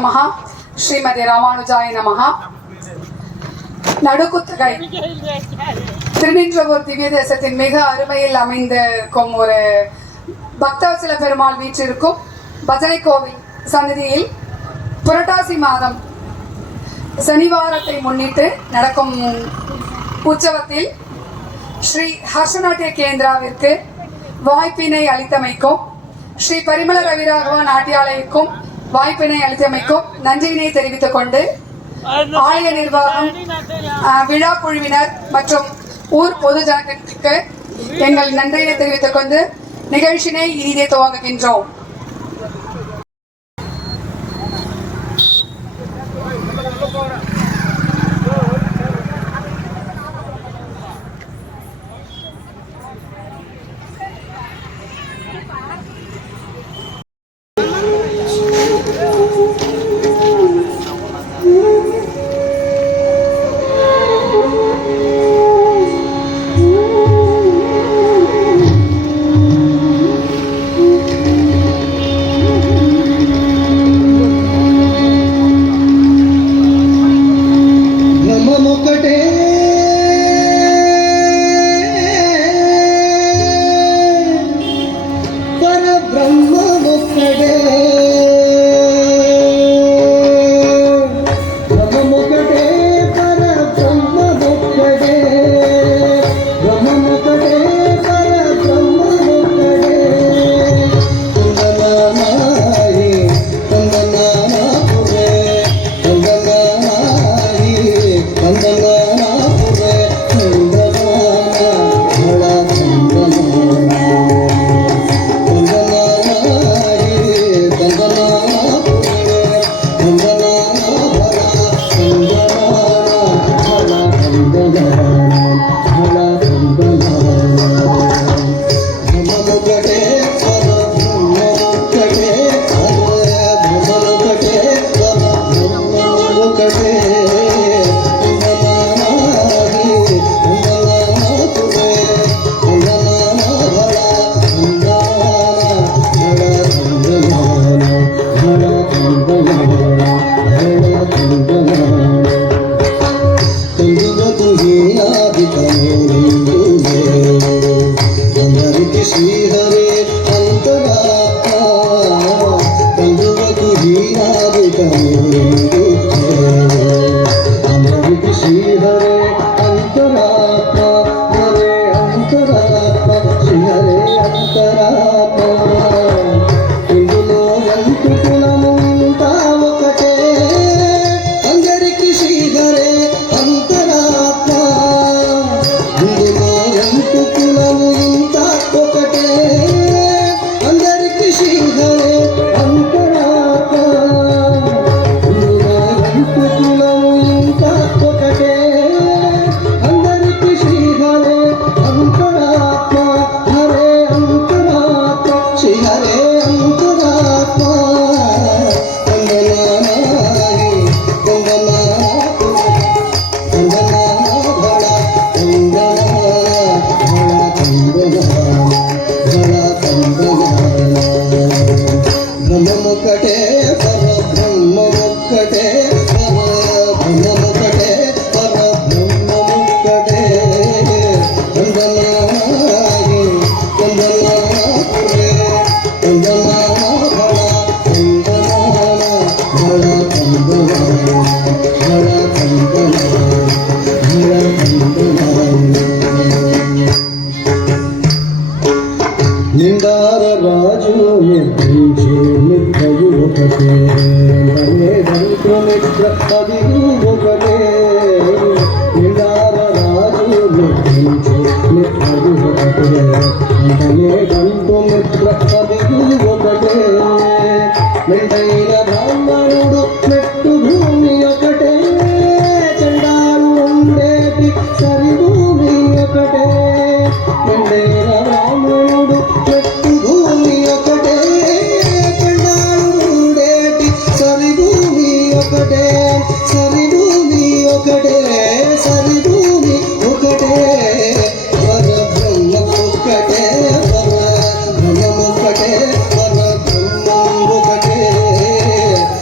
நமஹ ஸ்ரீமதி ராமானுஜாய நமஹ. நடுக்குத்தகை திருநின்றவூர் திவ்ய தேசத்தின் மிக அருமையில் அமைந்திருக்கும் ஒரு பக்தவத்சல பெருமாள் வீற்றிருக்கும் பஜனை கோவில் சந்நிதியில் புரட்டாசி மாதம் சனிவாரத்தை முன்னிட்டு நடக்கும் உற்சவத்தில் ஸ்ரீ ஹர்ஷநாட்டிய கேந்திராவிற்கு வாய்ப்பினை அளித்தமைக்கும் ஸ்ரீ பரிமள ரவிராகவா நாட்டியாலயக்கும் வாய்ப்பினை அளித்தமைக்கும் நன்றியினை தெரிவித்துக் கொண்டு ஆலய நிர்வாகம், விழா குழுவினர் மற்றும் ஊர் பொது ஜனங்களுக்கு எங்கள் நன்றியினை தெரிவித்துக் கொண்டு நிகழ்ச்சியினை இனிதே துவங்குகின்றோம்.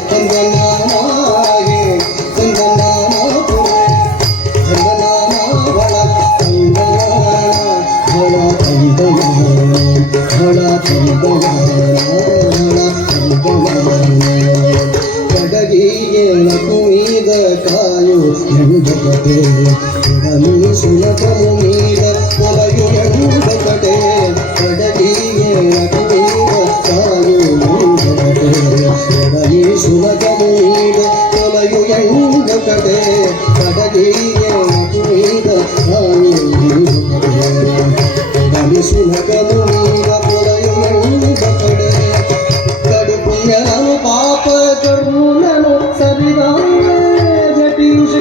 Vandana ఒకటే ఎడమి సులభము మీద పొలయుడు ఒకటే ఎడలియే అటు మీద సాయు ఒకటే ఎడమి సులభము మీద పొలయుడు ఒకటే ఎడలియే అటు మీద సాయు ఒకటే ఎడమి సులభము మీద పొలయుడు ఒకటే కడుపులను పాప కర్ములను సరిగా జటీష్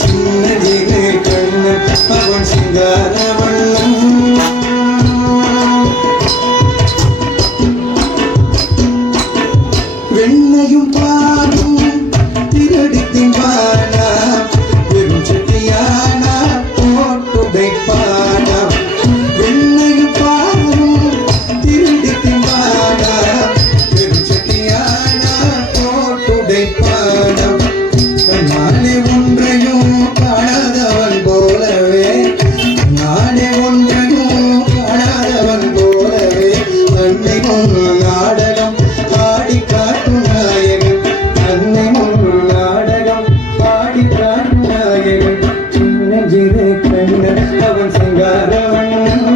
சின்னஞ்சிறு கண்ணன் அவன் சிங்கார வண்ணம் வெண்ணையும் பாலும் திருடித்தின் பானா வெறும் செட்டியானா போட்டுடைப்பானா வெண்ணையும் பாலும் திருடித்தின் பானா வெறும் செட்டியானா போட்டுடைப்பானா நானே ஒன்றையும் காணாதவன் போலவே நானே ஒன்றையும் காணாதவன் போலவே அன்னை நாடகம் பாடி காட்டும் நாயகன் அன்னை நாடகம் பாடி காட்டும் நாயகன் சின்னஞ்சிறு கண்ணன் அவன் சிங்காரவண்ணன்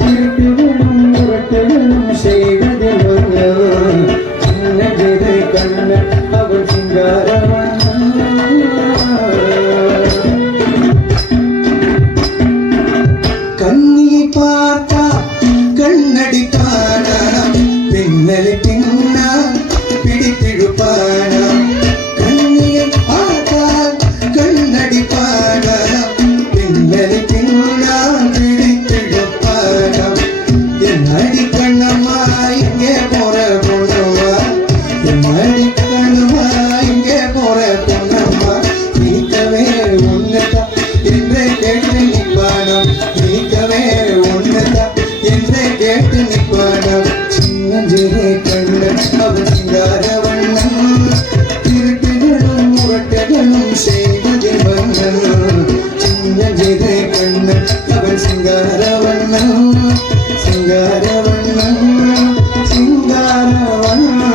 திருட்டுகளும் முரட்டுகளும் செய்வது மன்னன் சின்னஞ்சிறு கண்ணன் அவன் சிங்காரவண்ணன் கண்ணியை பார்த்தா கண்ணடிப்பானா பின்னலை பின்னா பிடித்திடுப்பானா கண்ணியை பார்த்தா கண்ணடிப்பானா பின்னலை பின்னா பிடித்திடுப்பானா என் அடி கண்ணம்மா இங்கே போற பொண்ணம்மா என் அடி கண்ணம்மா இங்கே போற பொண்ணம்மா இனிக்கவே உன்னதான் என்றே கேட்டு நிற்பானம் இனிக்கவே உன்னதான் என்றே கேட்டு நிற்பானம் சின்னஞ்சிறு கண்ணன் அவன் சிங்கார வண்ணன் திருட்டுகளும் முரட்டுகளும் செய்வது மன்னன் சின்னஞ்சிறு கண்ணன் அவன் சிங்கார வண்ணன் சிங்கார வண்ணன் சிங்கார வண்ணன்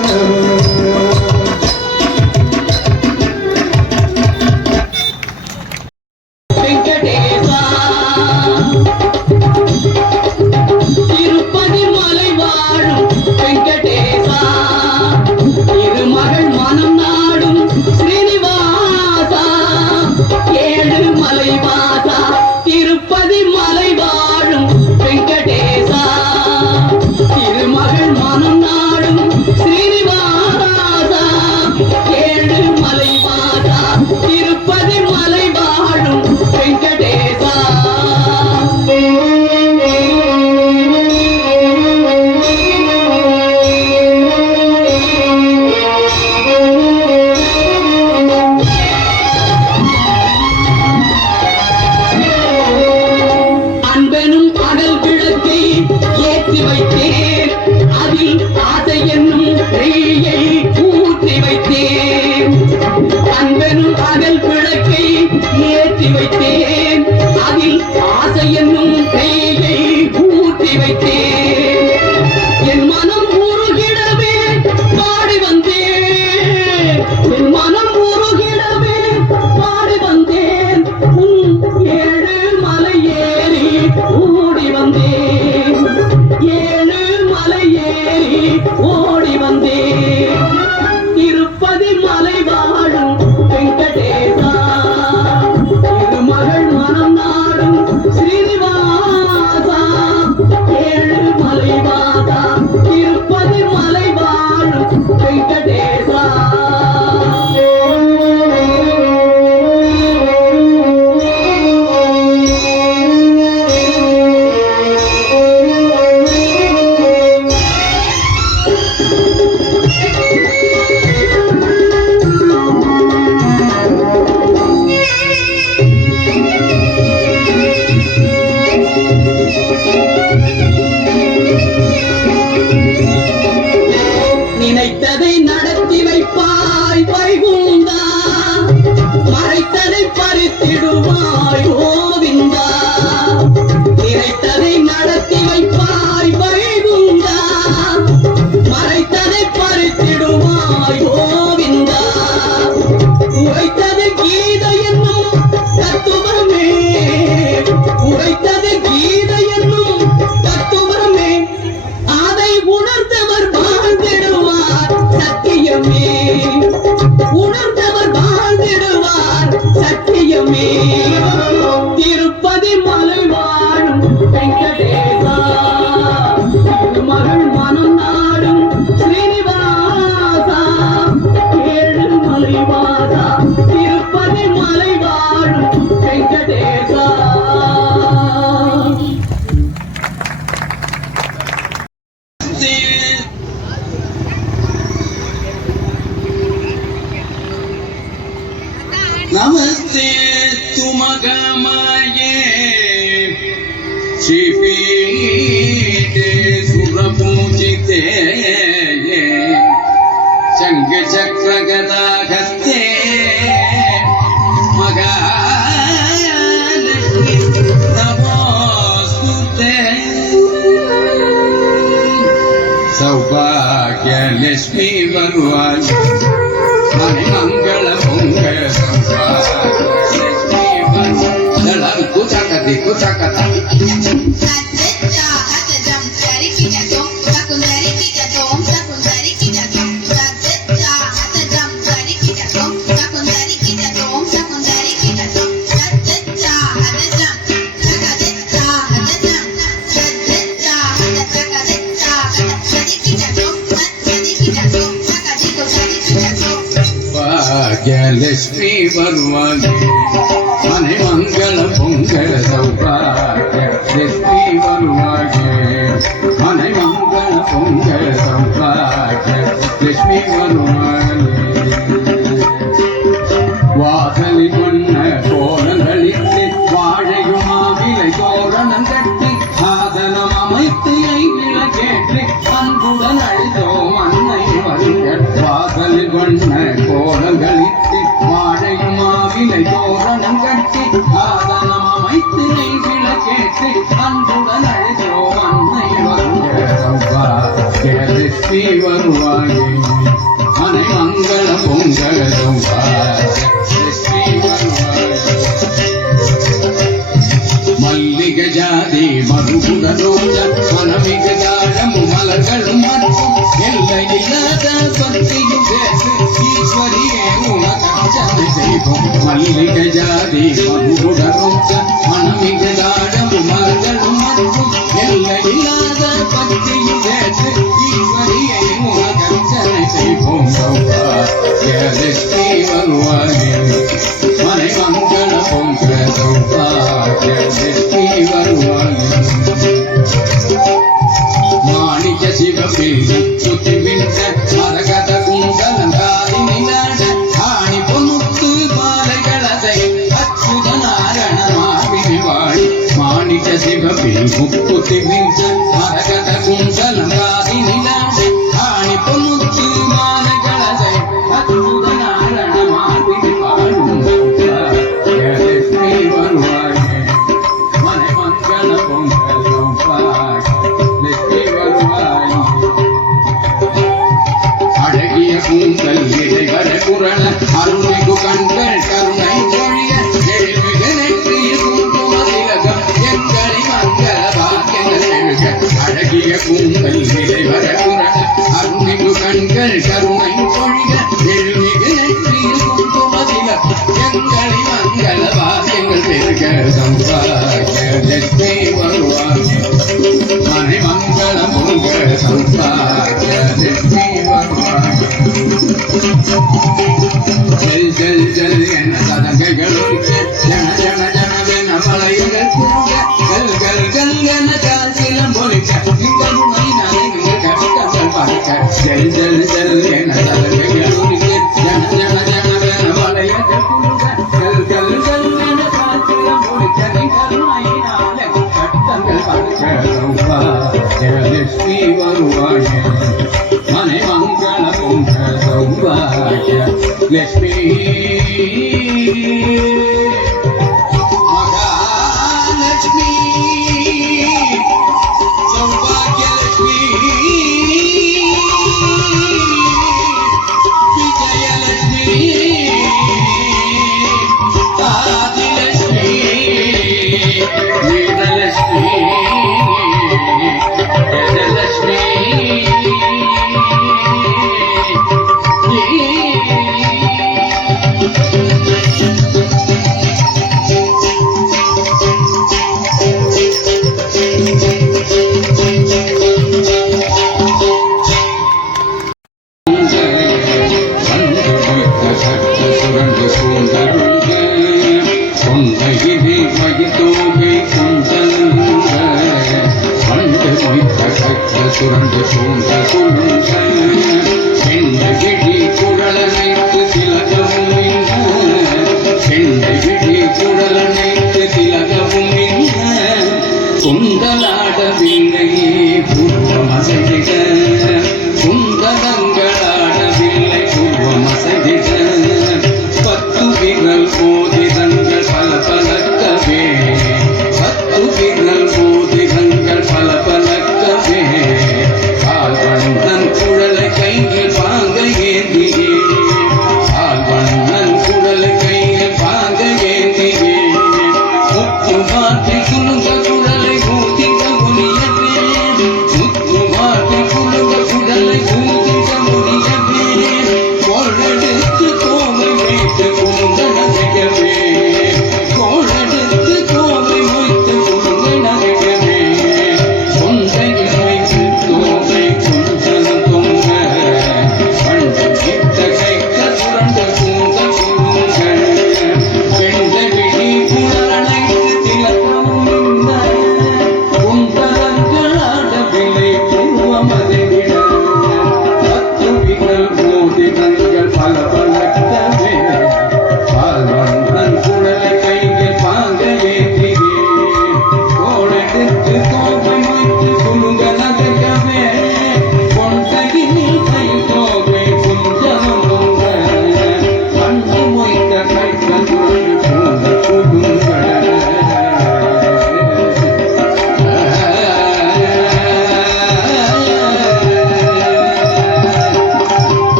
வெங்கடேசா திருப்பதி மலை வாழும் வெங்கடேசா திருமகள் மனம் நாடும் ஸ்ரீனிவாசா ஏழு மலை வாசா திருப்பதி மலை வாழும் வெங்கடேசா திருமகள் மனம் நாடும் ஸ்ரீனிவாசா ஏழு மலை வாசா திருப்பதி மலை வாழும் வெங்கடேசா அன்பெனும் அகல் விளக்கை ஏற்றி வைத்தேன் அதில் ஆசை என்னும் நெய்யை ஊற்றி வைத்தேன் அன்பெனும் அகல் விளக்கை ஏற்றி வைத்தேன் அதில் ஆசை என்னும் நெய்யை ஊற்றி வைத்தேன் என் மனம் உருகிடவே பாடி வந்தேன் என் மனம் உருகிடவே பாடி வந்தேன் உன் ஏழு மலை ஏறி ஓடி வந்தேன் ஏழு மலை ஏறி ஓடி வந்தேன் திருப்பதி மலை வாழும் வெங்கடேசா திருமகள் வாழும் வெங்கடேசா. நமஸ்தே துமகமாயே ஸ்ரீபீடே சுரபூஜிதே சங்க சக்கர கதாகஸ்தே மகாலட்சுமி நமோஸ்துதே. சௌபாகியலட்சுமி வருவாய் மங்கள பொங்கல் சௌபாகியலட்சுமி வருவாய். குச்சக்கதி குச்சக்கதா ಭಾಗ್ಯಲಕ್ಷ್ಮಿ ಬರುವಾಗೆ ಮನೆ ಮಂಗಳ ಪೊಂಗಲ ಸೌಭಾಗ್ಯಲಕ್ಷ್ಮಿ ಬರುವಾಗೆ ಮನೆ ಮಂಗಳ ಪೊಂಗಲ ಸೌಭಾಗ್ಯಲಕ್ಷ್ಮಿ ಬರುವಾಗೆ. வாசலி கொண்ட கோலங்களிட்டு வாழையும் மாவிலை தோரணம் கட்டி சாதனம் அமைத்து விளக்கேற்றி அன்புடன் அழைத்தோம் அன்னை வருக. வாசலி கொண்ட கோலங்களிட்டு வாழையும் மாவிலை தோரணம் கட்டி சாதனம் அமைத்து விளக்கேற்றி அன்புடன் அழைத்தோம் அன்னை வருக. சௌபாகியலட்சுமி வருவாயே மனை மங்கள பொங்கல் சௌபாகியலட்சுமி வருவாயே. மல்லிக ஜாதி மறுபுட ரோஜ மனமிக தாழம் மலர்களும் மற்றும் எல்லை இல்லாத பக்தியும் சேர்த்து ஈஸ்வரியே உனக்கர்ச்சனை செய்வோம். மல்லிக ஜாதி மறுபுட ரோஜ மனமிக தாழம் மலர்களும் மற்றும் எல்லை இல்லாத பக்தியும் சேர்த்து ஈஸ்வரியே உனக்கர்ச்சனை செய்வோம். சௌபாகியலட்சுமி வருவாயே மனை மங்கள பொங்கல் சௌபாகியலட்சுமி வருவாயே. மாணிக்க சிவப்பில் சுத்தி விட்ட மரகத குண்டலம் காதி நிலாட ஆணி பொன்னுத்து பாலைகளதை அச்சுத நாரண மார்பினி வாழி. மாணிக்க சிவப்பில் முக்குத்தி விட்ட மரகத குண்டலம் காதி நிலாட ஆணி பொன்னுத்து மாலைகளதை அச்சுத நாரண மார்பினி வாழும். லட்சுமி வருவாயே மனை மங்கள பொங்கல் சௌபாகியலட்சுமி வருவாயே. அழகிய கூந்தல் இடைவர குரண அருள்மிகு கண்கள் கருணை பொழிய எழுமிகு நெற்றியில் குங்கும திலகம் எங்களை மங்கள பாக்கியங்கள் எழுக. அழகிய கூந்தல் இடைவர குரண அருள்மிகு கண்கள் கருணை பொழிய எழுமிகு நெற்றியில் குங்கும திலகம் எங்களை மங்கள பாக்கியங்கள் பெருக. சௌபாகியலட்சுமி வருவாயே மனை மங்கள பொங்கல் சௌபாகியலட்சுமி வருவாயே. ஜல் ஜல் ஜல் என சதங்கைகள் ஒலிக்க ஜன ஜன ஜனவென மலையுகள் கூங்க கல் கல் கல் என கால் சிலம் ஒலிக்க நீங்கள் உணை நலைகள் கவிதங்கள் பறக்க. ஜல் ஜல் ஜல் என சதங்கைகள் ஒலிக்க ஜன ஜன ஜனவென மலையுகள் கூங்க கல் கல் கல் என கால் சிலம் ஒலிக்க நீங்கள் உணை நலைகள் கவிதங்கள் பறக்க. சௌபாகியலட்சுமி வருவாயே மனை மங்கள பொங்கல் சௌபாகியலட்சுமி மயித்தோகை குஞ்சலங்க பண்டு மொய்த்த கற்ற சுரண்டு சூழ்ந்த குழுங்க செண்டை விழி குழலனைத்து திலகவும் செண்டை விழி குழலனைத்து திலகவும் குந்தலாடவில்லை பூர்வமசைதிட குந்தலங்களாடவில்லை பூர்வமசைதிட பத்து விரல் போதிதங்கள் பல பலக்கவே பத்து விரல் போதிதங்கள் பல பலக்கவே கால்வண்ணன் குழ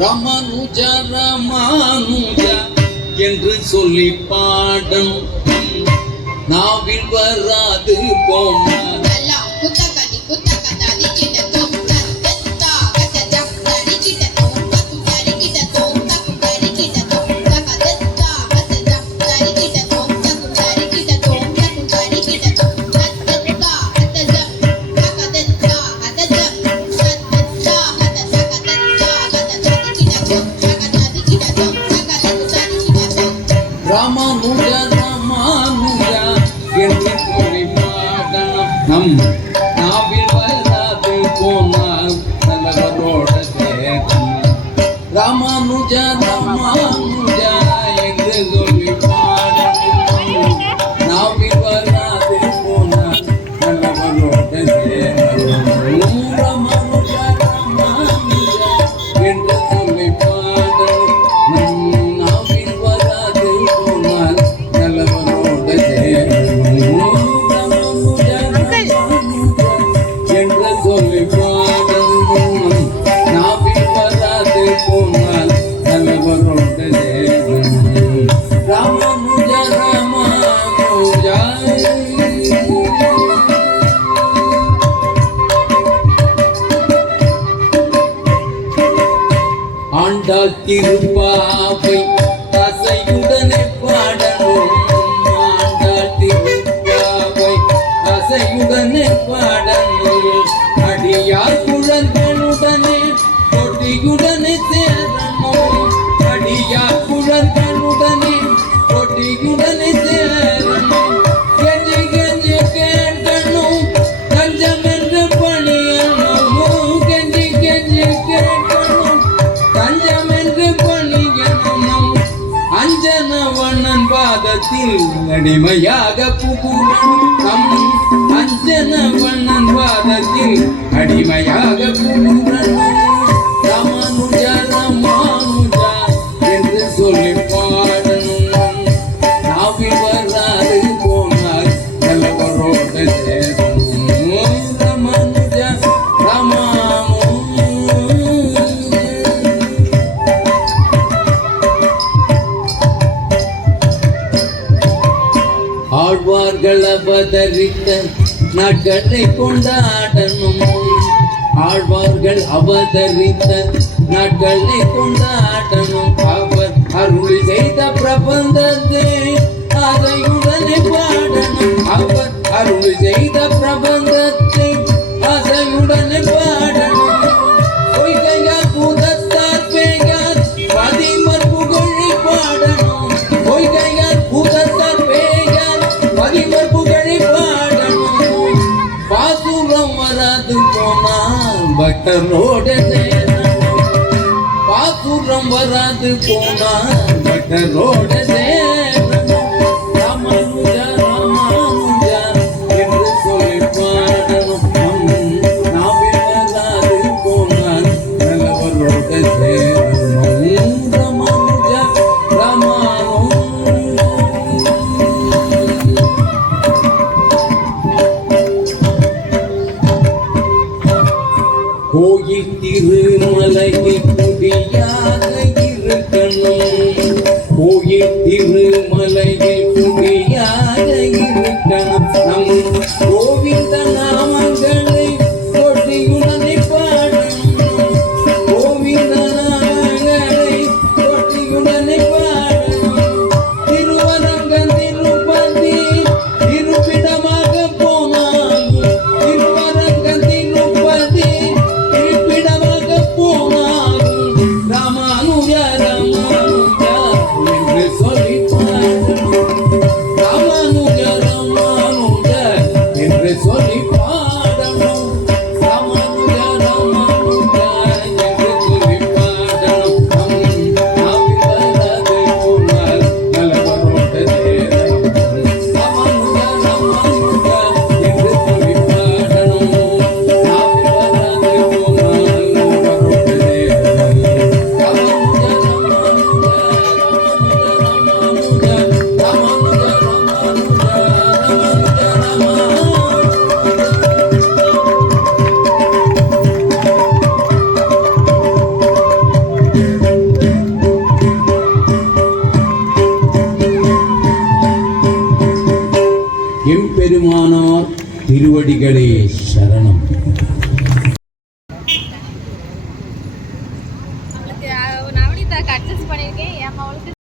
ராமானுஜா ராமானுஜா என்று சொல்லி பாடம் நாவில் வராது போனா ராமானுஜா ராமானுஜா என்று சொல்லி பாடணும் நம் நாவில் வராது போனால் நல்லவரோட சேரணும். ராமானுஜா ராமானுஜா என்று சொல்லி பாடணும் நாவில் வராது போனால் நல்லவரோட சேரணும். ராமானுஜா ராமானுஜா என்று சொல்லி பாடணும் நாவில் வராது போனால் நல்லவரோட சேரணும். ராமானுஜா ராமானுஜா என்று சொல்லி பாடணும் நாவில் வராது போனால் நல்லவரோட சேரணும். ராமானுஜா ராமானுஜா ஆண்டாள் திருப்பாவை அசையுடனே பாடணும். ஆண்டாள் திருப்பாவை அசையுடனே பாடணும். அடியார் குழந்தையுடனே கொடியுடனே சேரணும். அடியார் குழந்தையுடனே கொடியுடனே சேரணும். கெஞ்சி கெஞ்சி கேட்கணும் தஞ்சம் என்று பணியணும். கெஞ்சி கெஞ்சி கேட்கணும் தஞ்சம் என்று பணியணும். அஞ்சனவண்ணன் பாதத்தில் அடிமையாக புகுவனும். நம் அஞ்சனவண்ணன் பாதத்தில் அடிமையாக புகுவனும். ராமானுஜா ராமானுஜா என்று சொல்லி பாடணும் நாவில் வராது போனால் நல்லவரோட சேரணும். ராமானுஜா ராமானுஜா ஆழ்வார்கள் அவதரித்த நாட்களை கொண்டாடணும். ஆழ்வார்கள் அவதரித்த நாட்களை கொண்டாடணும். அவர் அருள் செய்த பிரபந்தத்தை அதையுடனே பாடணும். அவர் அருள் செய்த பிரபந்தத்தை அதையுடனே பாடணும். பொய்கையார் பூதத்தார் பேயார் பதிமர் புகழை பாடணும். பொய்கையார் பூதத்தார் பேயார் பதிமர் புகழை பாடணும். பாசுரம் வராது போனால் பக்தரோட சேரணும். பாசுரம் வராது போனால் பக்தரோட சேரணும். ராமானுஜா ராமானுஜா என்று சொல்லி பாடணும் நாவில் வராது போனால் நல்லவரோட சேரணும். ராமானுஜா ராமானுஜா கோயில் திருமலையில் குடியாக இருக்கணும். கோயில் திருமலையில் குடியாக இருக்கணும். நம் கோவிந்த நாமங்களை கொடியுடனே பாடணும். கோவிந்த நாமங்களை அடிகளே சரணம். நவனிதாக்கு அட்ஜஸ்ட் பண்ணியிருக்கேன். என் அவளுக்கு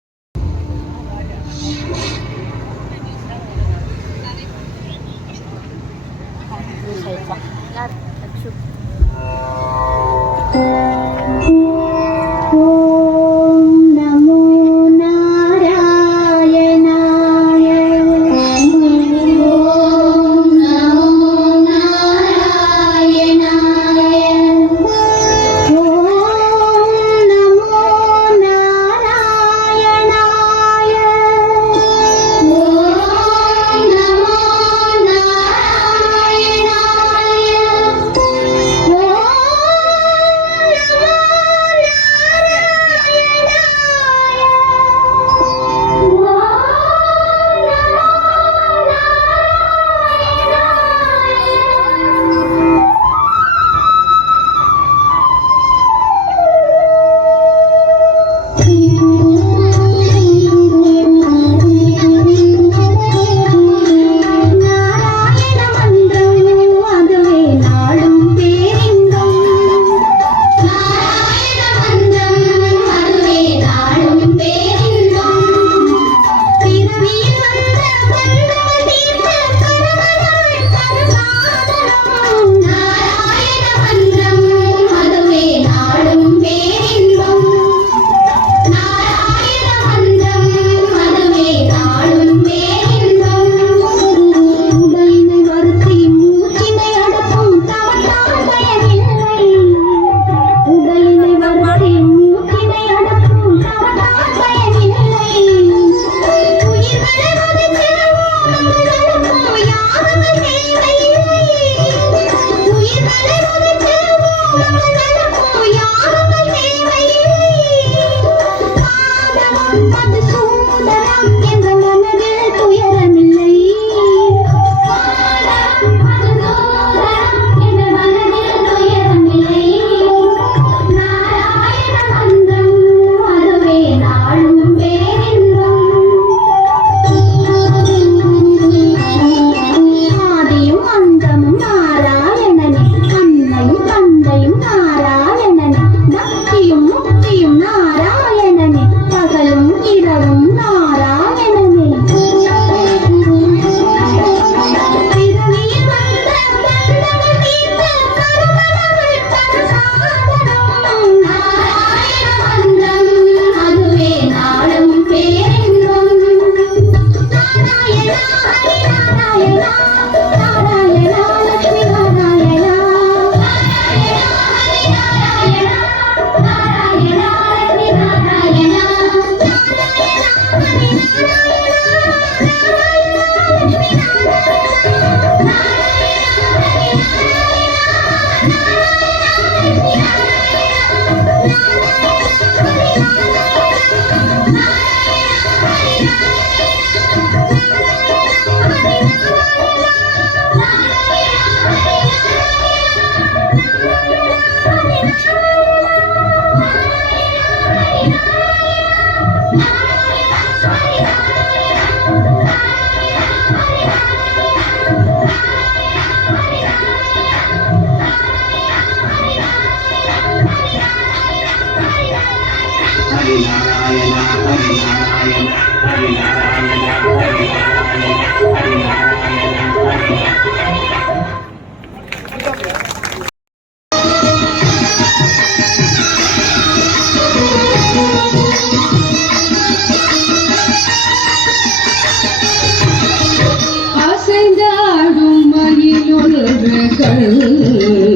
அசைந்தாடும் மயிலொன்று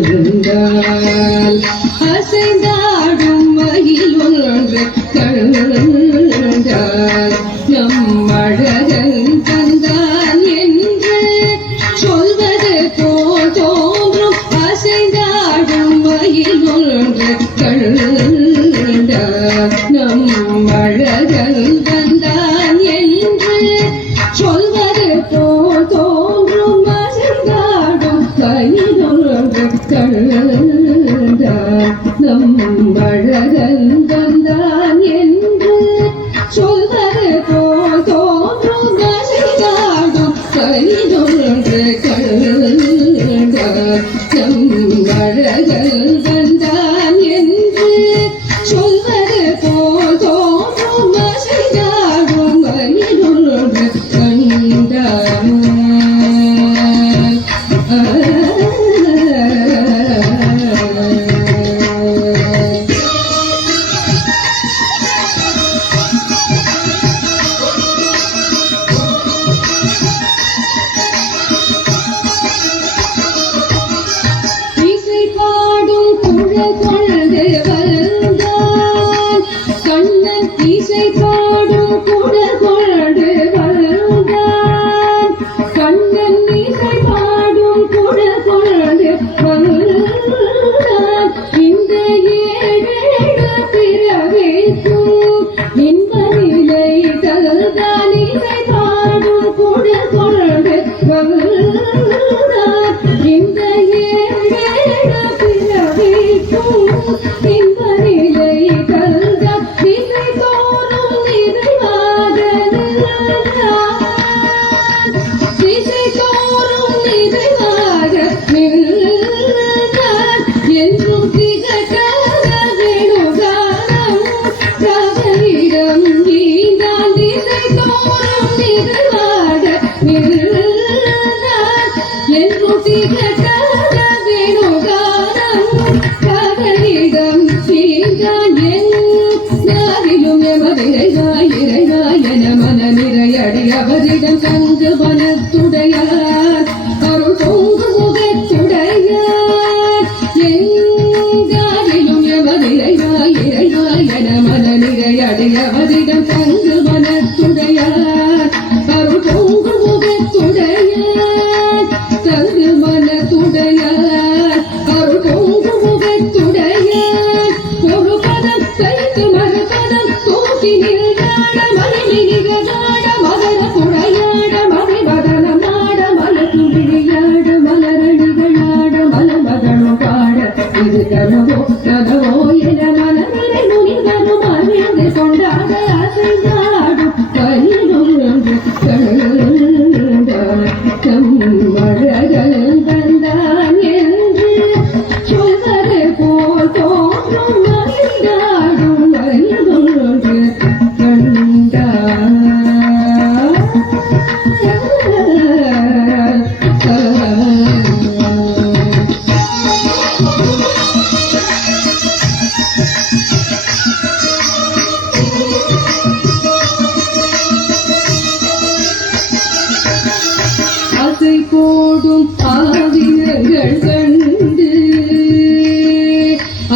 கண்டால் அசைந்தாடும் மயிலொன்று கண்டால் நம் அழகன் தந்தான் என்று சொல்வது கைக்கு மறுபதம் தூக்கி நின்றாட மணி நிகழாட மகர குழையாட மதி மதனம் நாட மலத்து விழியாட மலரடிகளாட மலமதனும் பாட இது கனவோ கனவோ என மனதிலே முனிவரும் அறிந்து கொண்டாட அசைந்தாடும் பயிலொன்று கண்டாட்டம் மழகள் வந்தான் என்று சொல்வது போல் தோன்றும் மகிழ்ந்தாடும் பயிலொன்று ஆசை போடும் ஆவினங்கள் கண்டு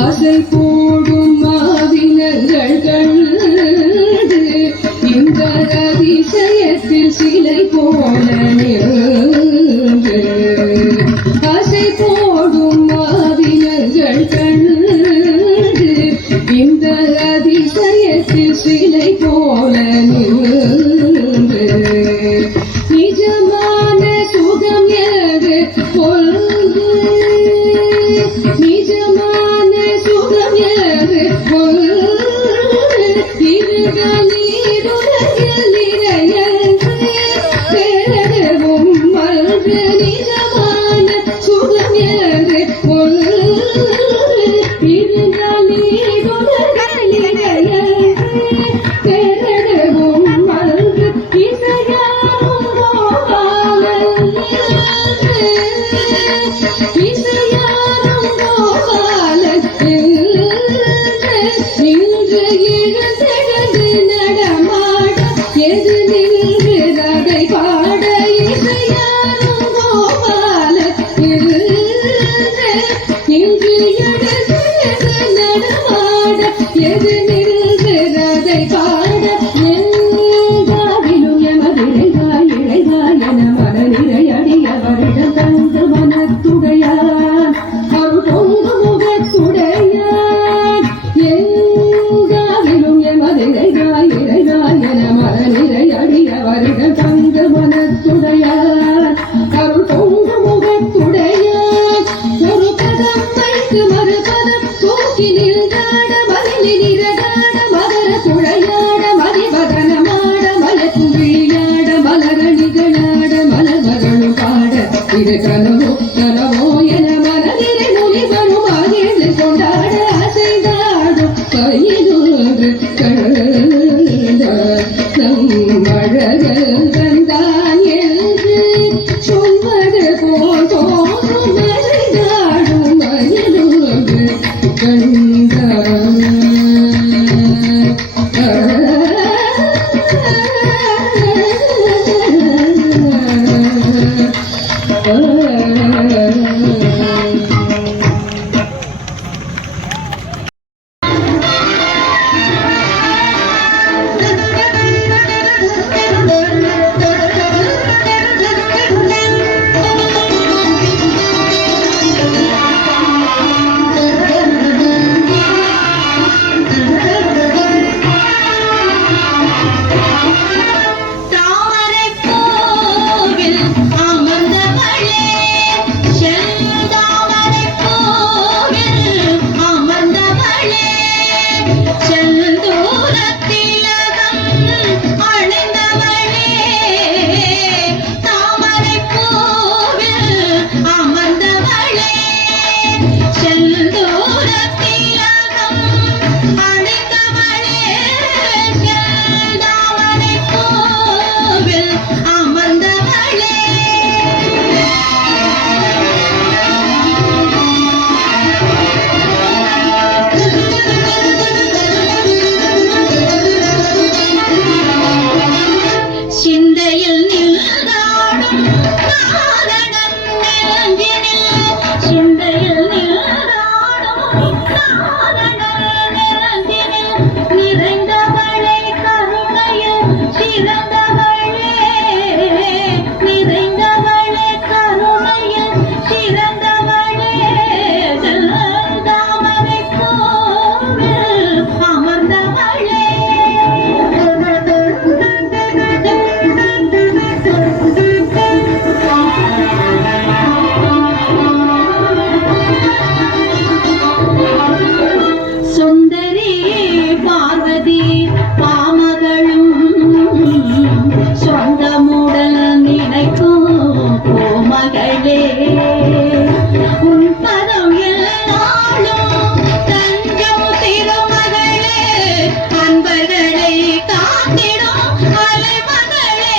ஆசை போடும் ஆவினங்கள் கண்டு இந்த அதிசயத்தில் சிலை போல நின்று ஆசை போடும் ஆவினங்கள் கண்டு இந்த அதிசயத்தில் சிலை போல நின்று நிஜமான சுகம் எது கொள்கு நிஜமான சுகம் எது கொள்கு இருகலீருலகில் நிறையன்று பெறவும் மல்கு நிஜமான சுகம் எது கொள்கு இருகலீருலகில் நிறையன்று பெறவும் மல்கு இசையாரும் கோபாலன் இசையாரும் கோபாலன் நின்று இழுத்தெழுந்து நடமாட எது நின்று நகை பாட இசையாரும் கோபாலன் நின்று எழுந்து நடமாட எது நின்று நகை பாட எங்காவிலும் எமதிரைகாய் இழைகாய் என மனநிலை அடியவரிடம் தந்து மனத்துடையான் அருள் பொங்கு முகத்துடையான் எங்காவிலும் பார்வதி பாமகளும் சொந்தமுடன் நினைக்கும் கோமகளே உன் பதம் எல்லாளும் தஞ்சம் திருமகளே அன்பர்களை காத்திடும் அலைமகளே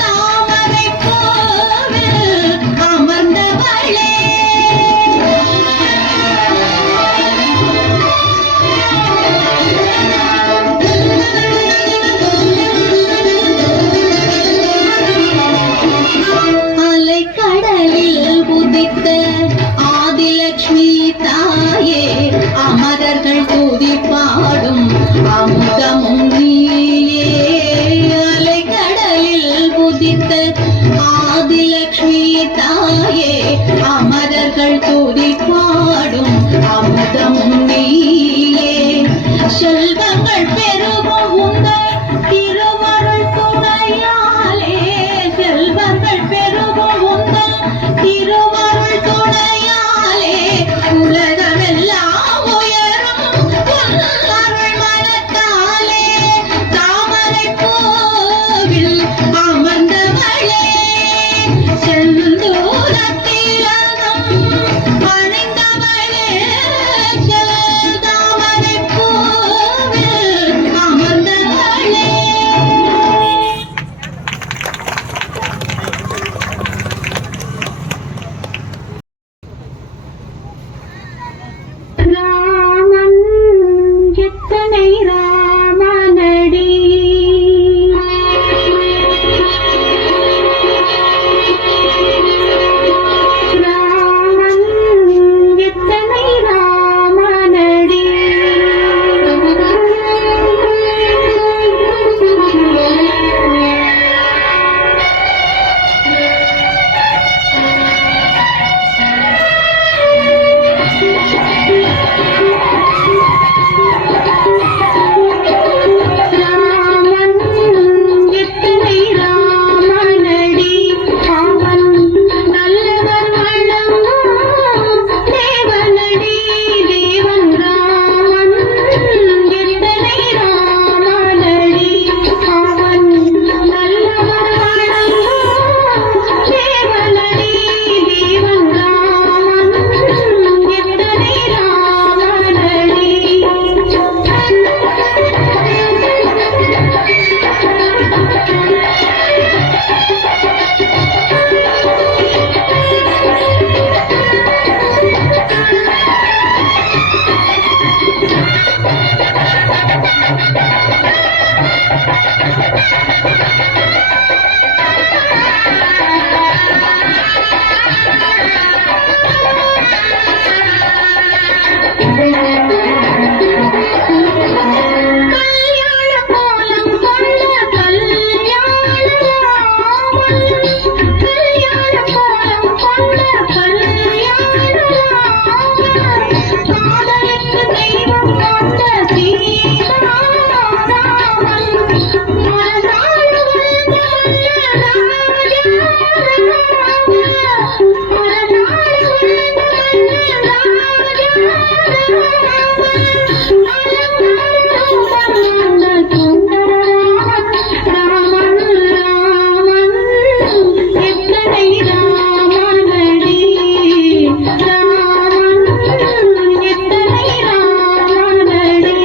தாமரை கோவில் அமர்ந்தவளே அலைக்கடலில் உதித்த ஆதிலட்சுமி தாயே அமரர்கள் துதி பாடும் அமுதமும் நீயே அலைக்கடலில் உதித்த ஆதிலட்சுமி தாயே அமரர்கள் துதி பாடும் அமுதமும் நீயே செல்வங்கள் பெருகும் உங்கள் திருவருள் துணையாலே செல்வங்கள் பெருகும் உங்கள் திருவருள் துணையாலே உலகமெல்லாம் உயரும் உன் அருள் மனத்தாலே தாமரை கோவில் அமர்ந்தவளே செந்தூரத்திலகம் அணிந்தவளே தாமரை கோவில் அமர்ந்தவளே ராமன் எத்தனை ராமனடி ராமன் எத்தனை ராமனடி ராமன் எத்தனை ராமனடி அவன் நல்லவர் வளமும் தேவனடி தேவன் ராமன் எத்தனை ராமனடி அவன் நல்லவர் வளமும் தேவனடி தேவன் ராமன் எத்தனை ராமனடி கல்யாண கோலம் கொண்ட கல்யாண ராமன் கல்யாண கோலம் கொண்ட கல்யாண ராமன் காதலுக்கு தெய்வம் காத்த சீதாராமன் மனதால் வந்த ராமன் எத்தனை ராமனடி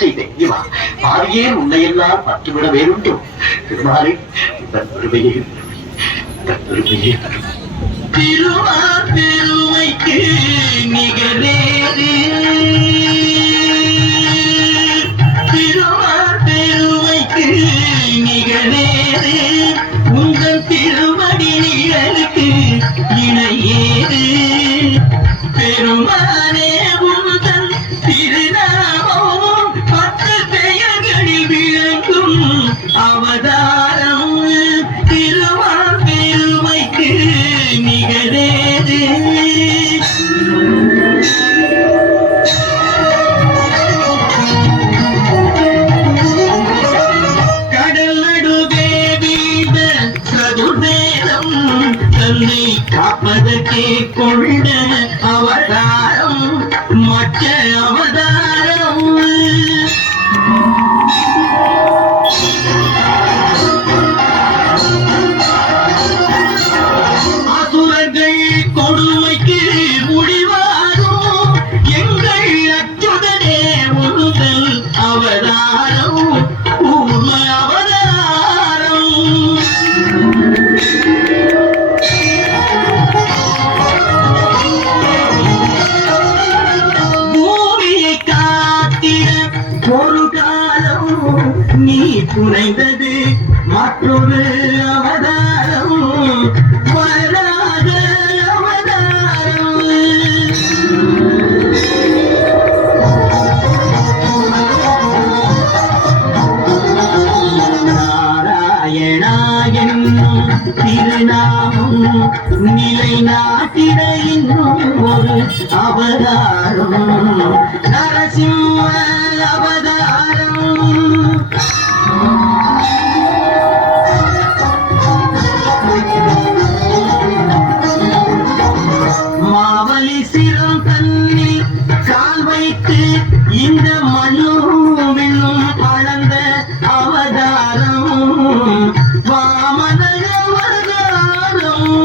பூசை தெய்வா பாவியே உன்னையெல்லாம் பற்றுவிட வேறுண்டு திருமாலை தன் பெருமையே தன் பெருமையே பெருமைக்கு நிகழேறு பெருமைக்கு நிகழேறு உங்கள் திருமடி நிழலுக்கு இணையேறு பெருமானே உந்தன் திருநாமம் 10 பெயர்களில் விளங்கும் அவதாரம் பெருமைக்கு நிகழேது கடல் நடுவே வீழ்ந்த சதுர்வேதம் தன்னை காப்பதற்கே கொண்ட அவதாரம் மற்ற அவதாரம் அசுரர்கள் கொடுமைக்கு முடிவாரும் எங்கள் அச்சுதனே உங்கள் அவதாரம் ஊர்ம அவதாரம் பூமியை காத்திட ஒரு காலம் நீ புனைந்தது மற்றொரு அவதாரம் வராத அவதாரம் நாராயணா என்னும் திருநாமம் நிலைநாட்டிட இன்னும் ஒரு அவதாரம் நரசிம்ம அவதாரம் மாவலி சிரம் தன்னில் கால் வைத்து இந்த மண்ணும் விண்ணும் அளந்த அவதாரம் வாமன அவதாரம்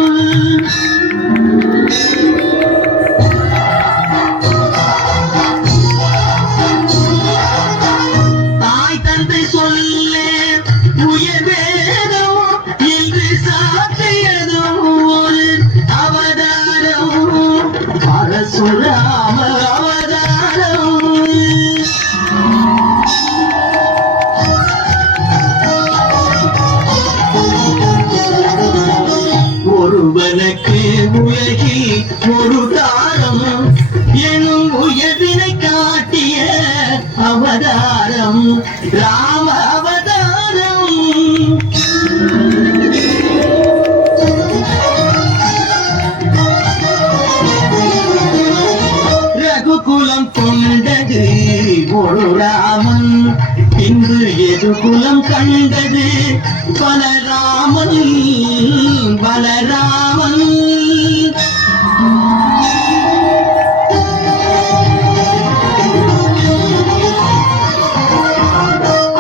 தாய் தந்தை சொல்ல உயர்வேதோ என்று சாத்தியதும் ஒரு அவதாரம் பரசுராம அவதாரம் ஒருவனுக்கு உலகில் ஒரு தாரம் எனும் உயர்வினை காட்டிய அவதாரம் ராம அவதாரம் ரகுகுலம் கொண்டது ஒரு ராமன் பின்பு எதுகுலம் கண்டது பலராமன் பலராமன்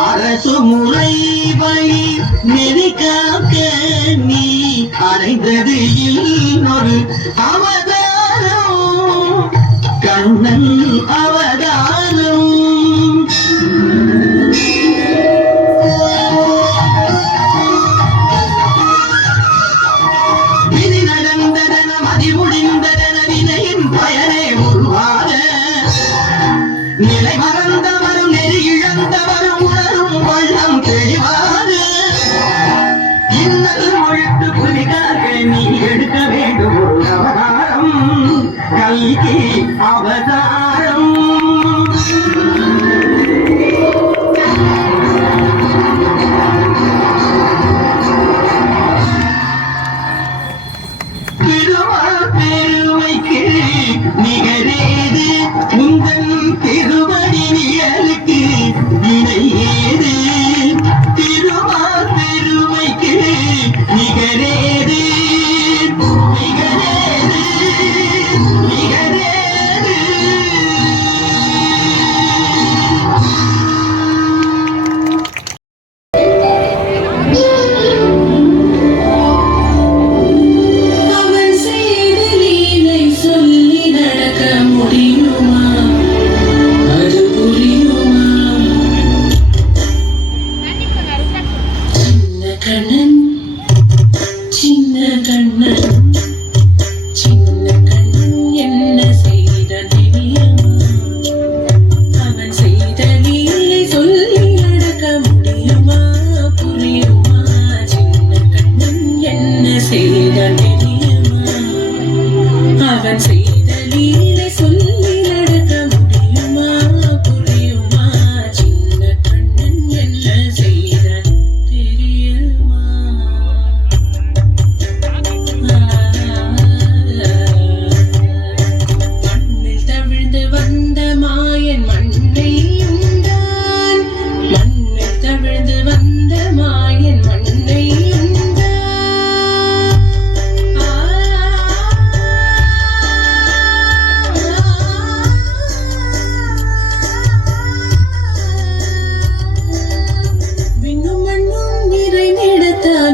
அரசு முறை வழி நெறி காக்க நீ அடைந்தது இன்னொரு அவதாரம் கண்ணன் அவதாரம்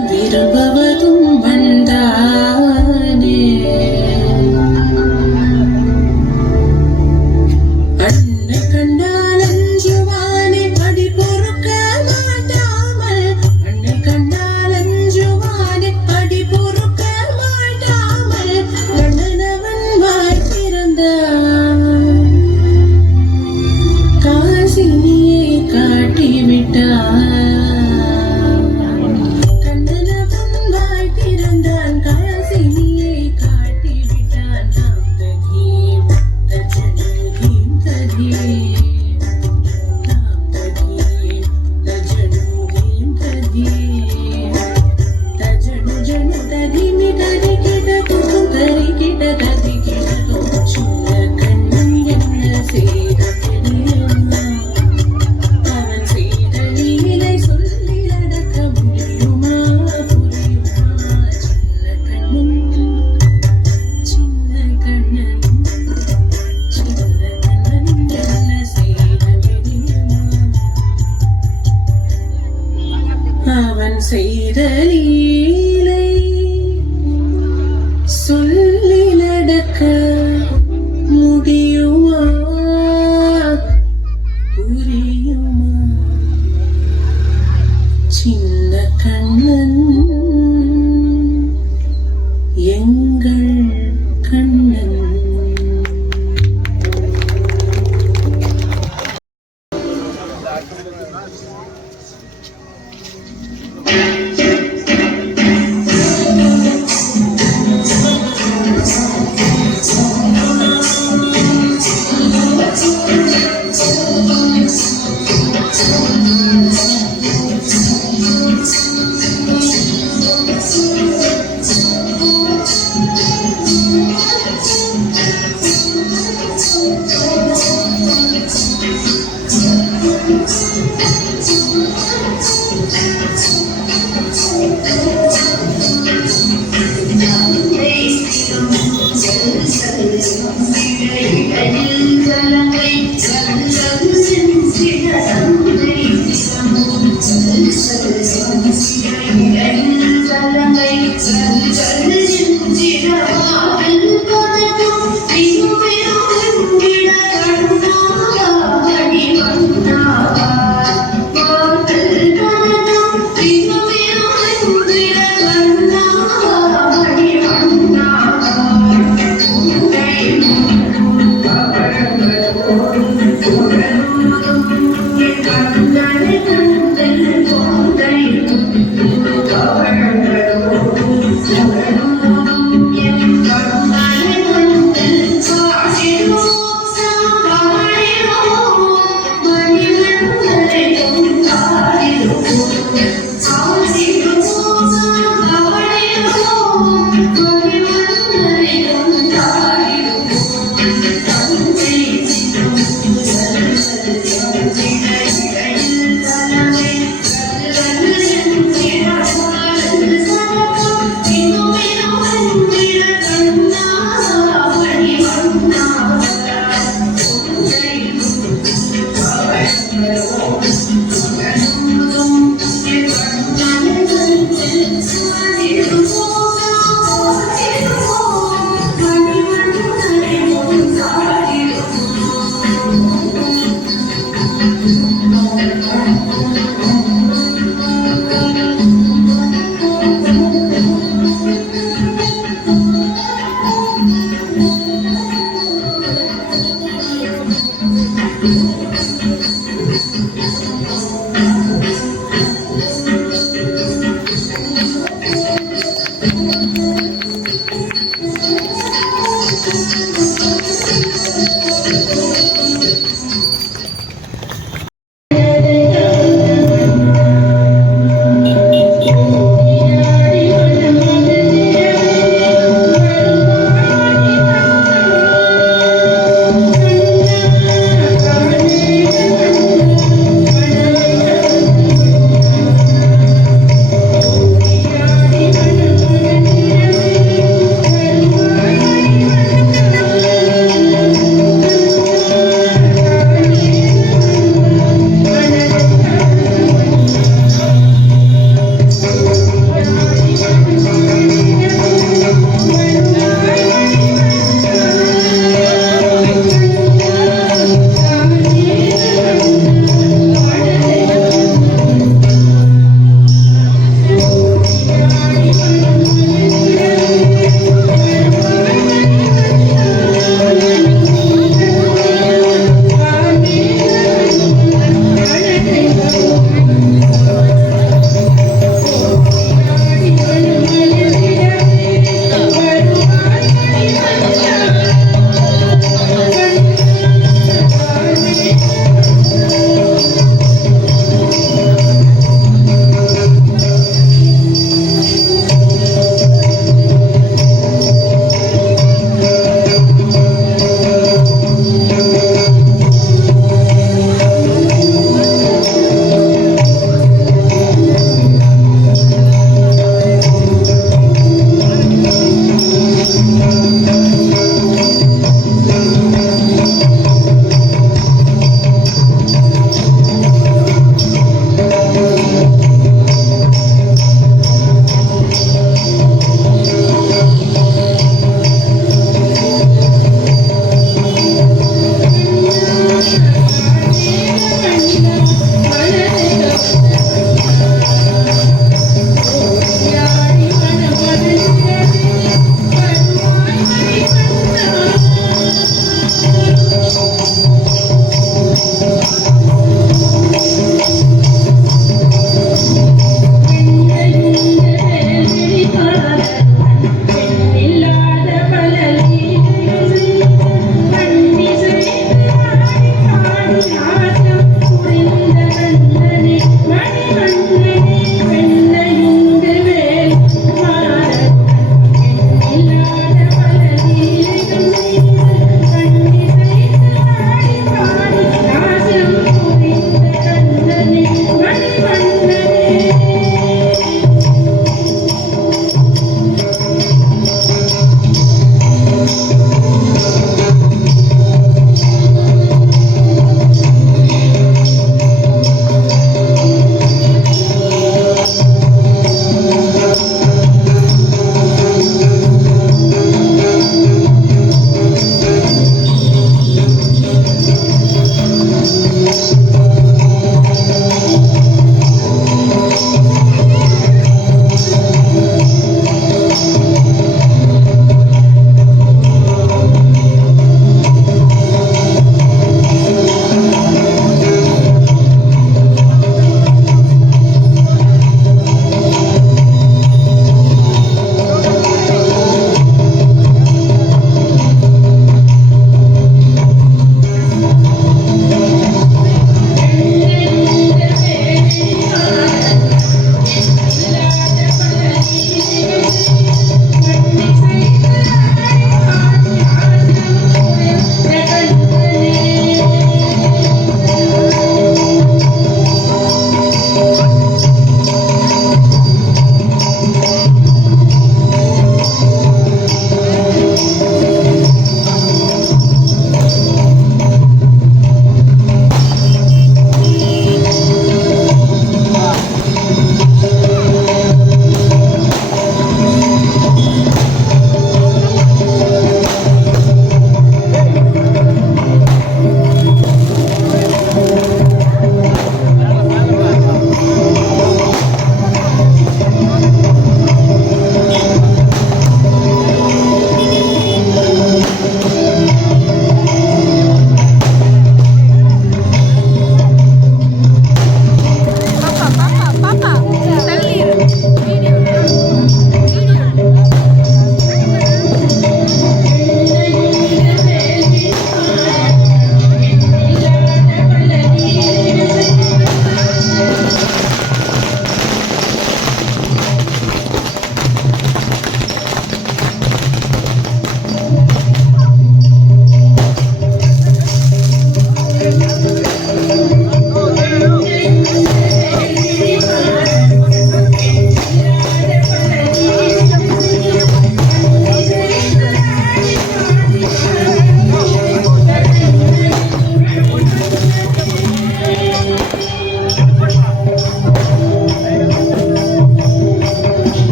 நான் விரும்புவதும் வந்தானே அண்ணன் கண்டால் அஞ்சுவானே அடி பொறுக்க மாட்டாமல் அண்ணன் கண்டால் அஞ்சுவானே அடி பொறுக்க மாட்டாமல் கண்ணனவன் வாய் திறந்தான் காசினியை காட்டிவிட்டான் கண்ணனவன் வாய் திறந்தான் காசினியை காட்டிவிட்டான் தாம் தகீம் தஜனூகீம் தகீம் தாம் தகீம் தஜனூகீம் தகீம் தஜனு ஜனு தகீமி தகி கிட குசும் தரி கிட ததி கிட சின்ன கண்ணன் என்ன செய்த தெரியுமா அவன் செய்த லீலை சொல்லி அடக்க முடியுமா புரியுமா சின்ன கண்ணன் என்ன செய்த தெரியுமா அவன் செய்த லீலை சொல்லி நடக்க முடியுமா புரியுமா சின்ன கண்ணன் எங்கள் கண்ணன் Thank you.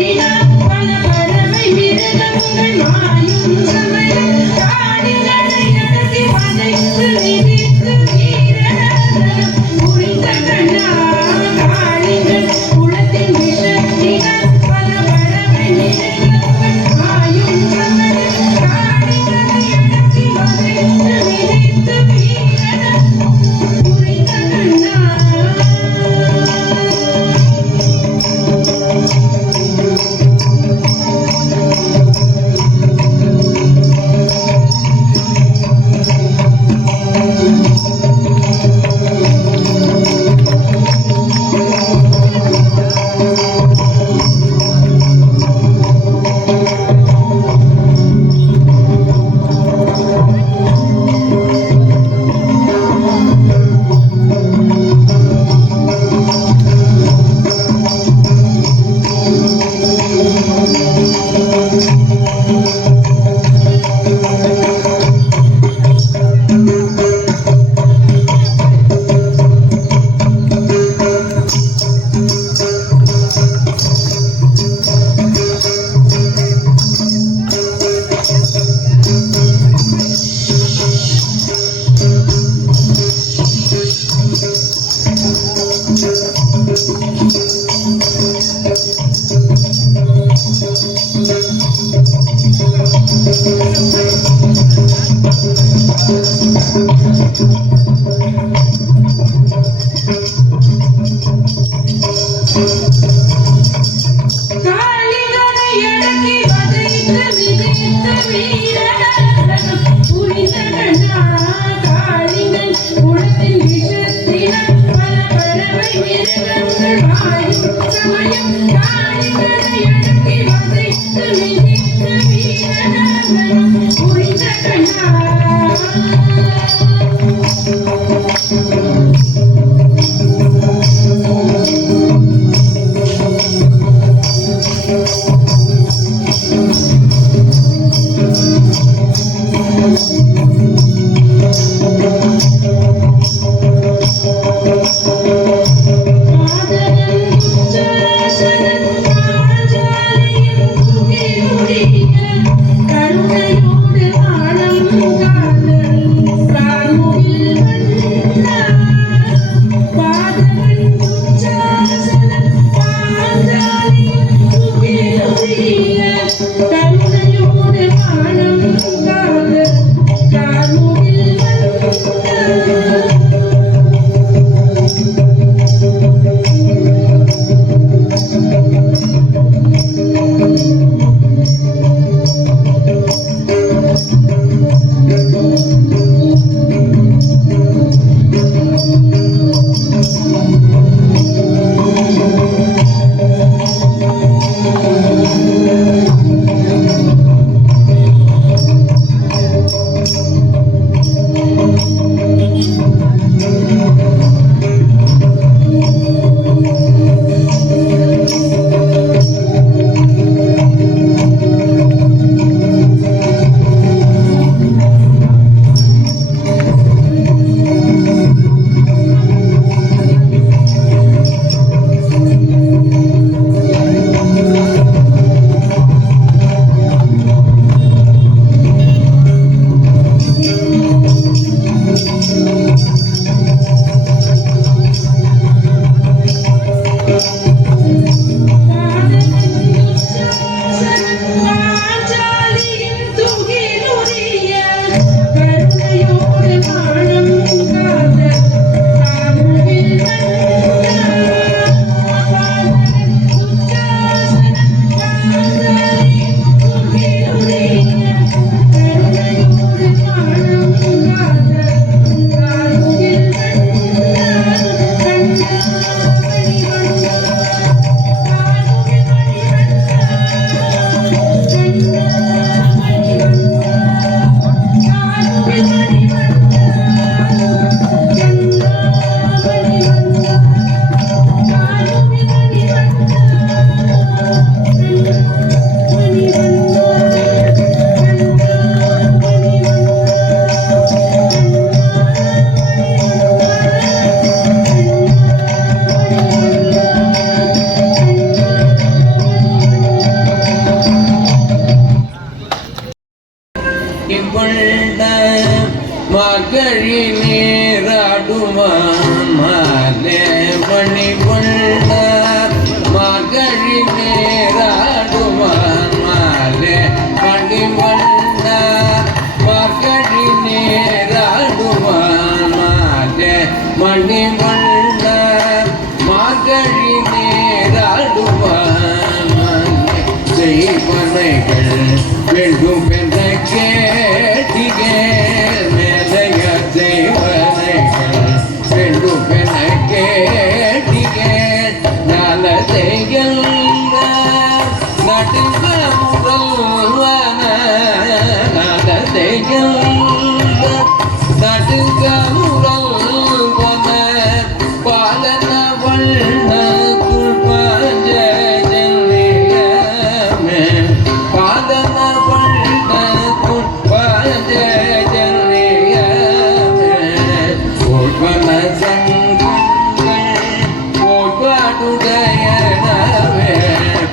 விஷத்தினால் பல பறவை மிருகங்கள் மாயும் சமயம் காடுகளை அடக்கி வதைத்து மிதித்து வீரர்கள் புரிந்த கண்ணா காளிகள் குளத்தின் விஷத்தினால் பல பறவை மிருகங்கள் மாயும் சமயம் காடுகளை அடக்கி வதைத்து மிதித்து வீரர்கள் புரிந்த கண்ணா காளிகளை அடக்கி வதைத்து மிதித்து வீரர்கள் புரிந்த கண்ணா காளிகள் குளத்தின் விஷத்தினால் பல பறவை மிருகங்கள் மாயும் சமயம் காளிகளை அடக்கி வதைத்து மிதித்து வீரர்கள் புரிந்த கண்ணா ஆதரன் உச்சாசனன் தேவனைகள் வேண்டும் என்ற கேட்டிக மேலைய தேவனைகள் வேண்டும் என கேட்டிக நலதைகள் நடுங்க முதல்வன நலதைகள் நடுங்க முதல்வன பாலன வண்ண குள்பஞ்ச ஜல்லியமே பாலன வண்ண குள்பஞ்ச ஜல்லியமே கோட்வன சங்கங்கள் கோட்வாடுடையனவே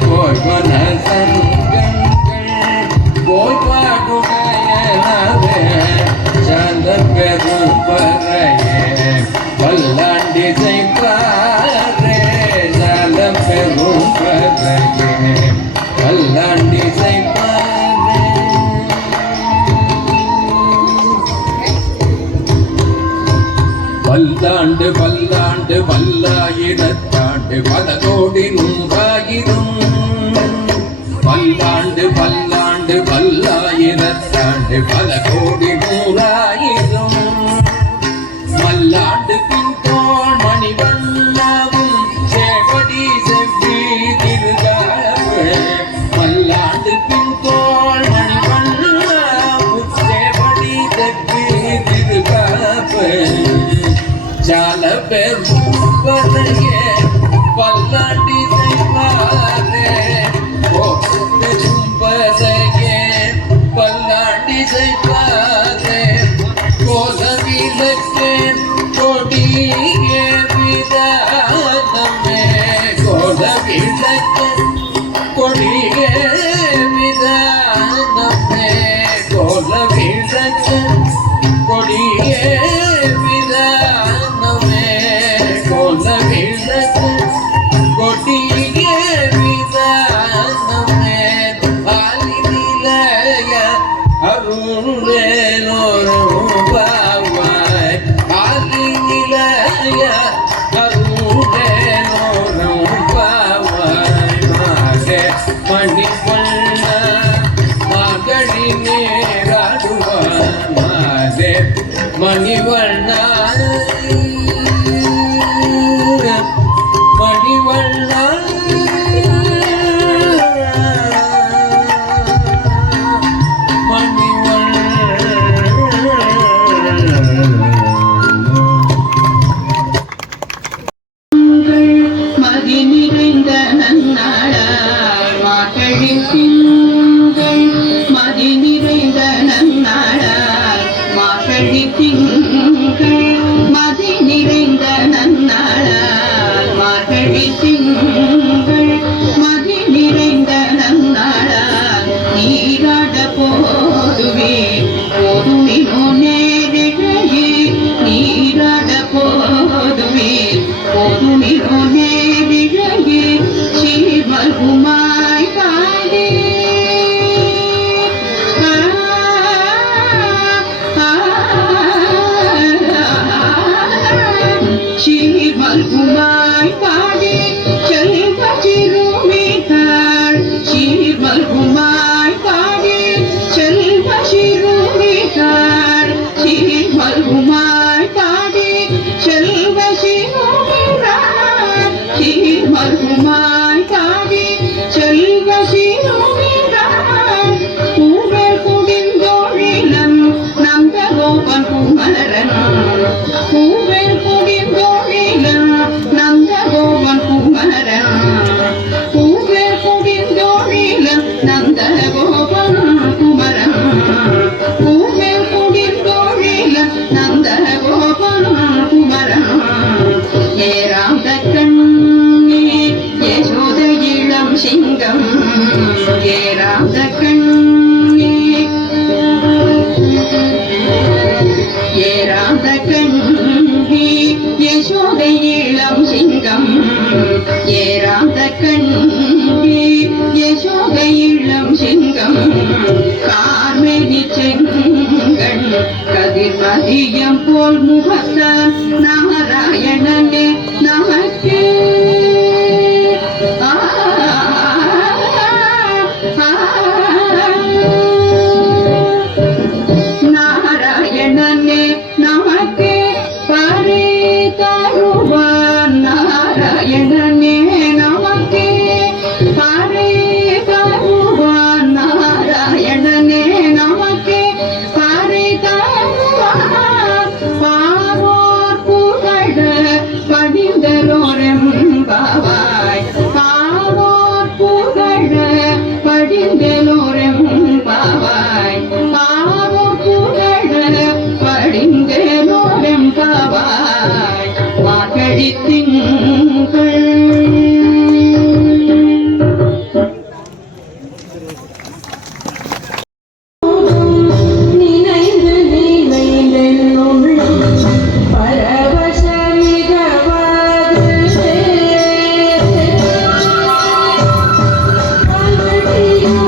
கோட்வன சங்கங்கள் கோட்வாடுடையனவே சந்த பெரும் பறையே பல்லாண்டி செய்ப்பாரே சந்த பெரும் பறையே பல்லாண்டி செய்ப்பாரே பல்லாண்டு பல்லாண்டு பல்லாயிரத்தாண்டு பல கோடி நூறாயிரம் பல்லாண்டு பல்லாண்டு பல்லாயிரத்தாண்டு பல கோடி நூறாயிரம் மல்லாண்டு பின்தோள் மணிவண்ணாவும் சேவடி செவ்வி திருகாவே மல்லாண்டு பின்தோள் மணிவண்ணாவும் சேவடி செவ்வி திருகாவே ஜால பெரும்பதையே பல்லாண்டி செய்வாரே பெரும்பதையே பல்லாண்டி செய்வாரே கோலவிலக்கே கொடிய விதானமே கோலவிலக்கே கொடிய விதானமே கோலவிலக்கே கொடிய விதானமே கோலவிலக்கே கொடிய விதானமே ஆலிநிலைய அருளேனோரும் பாவாய் ஆலிநிலைய அருளேனோரும் பாவாய் மாகே மணிவண்ண மகளி நேராடுவாய் மாகே மணிவண்ண மணிவண்ண மதி நிறைந்த நன்னாளாய் மார்கழி திங்கள் மதி நிறைந்த நன்னாளாய் மார்கழி திங்கள் மதி நிறைந்த நன்னாளாய் மார்கழி திங்கள் மதி நிறைந்த நன்னாளாய் நீராட போதுவே போதுமினோ நேரிழையே நீராட போதுவே போதுமினோ நேரிழையே சீர்மல்குமாய் காடே சீர்மல்குமாய் காடே செல்வ சிறுமிகள் சீர்மல்குமாய் காடே செல்வ சிறுமிகள் சீர்மல்குமாய் காடே செல்வ சிறுமிகள் சீர்மல்குமாய் காடே செல்வ சிறுமிகள் பூவர் குடிந்தோழிலன் நந்தகோபன் குமரன் பூவர் குடிந்தோழிலன் நந்தகோபன் குமரன் பூவர் குடிந்தோழிலன் நந்தகோபன் குமரன் பூவர் குடிந்தோழிலன் நந்தகோபன் குமரன் ஏராந்த கண்ணே யசோத இளம் சிங்கம் ஏராந்த கண்ணே ஏராந்த கண்ணே யசோத இளம் சிங்கம் ஏராந்த கண்ணே யசோத இளம் சிங்கம் கார்மெதி செங்கண் கதிர் மதியம் போல் முகத்தான் நாராயணனே நமக்கே படிந்தலோரம் பாவாய் பாவோர் புகழ படிந்தலோரம் பாவாய் மார்கழி திங்கள் நினைந்து நினைந்தென்னுள்ளம் பரவசமிகவாது பல்வழியும்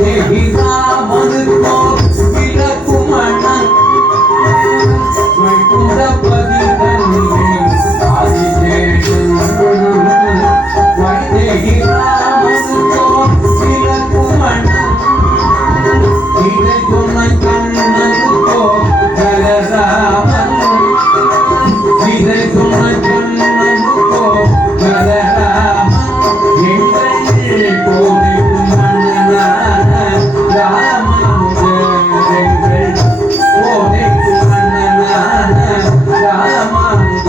வைதேகி ராமனுக்கோ விளக்கும் அண்ணன் வைகுண்டபதி தன்னை ஆதிசேஷன் வைதேகி ராமனுக்கோ விளக்கும் அண்ணன் இதை சொன்ன கண்ணனுக்கோ கலராமன் இதை சொன்ன கண்ணனுக்கோ கலராமன் எங்கள் கோதைக்கும் மன்னனான ராமானுஜர் எங்கள் கோதைக்கும் மன்னனான ராமானுஜர்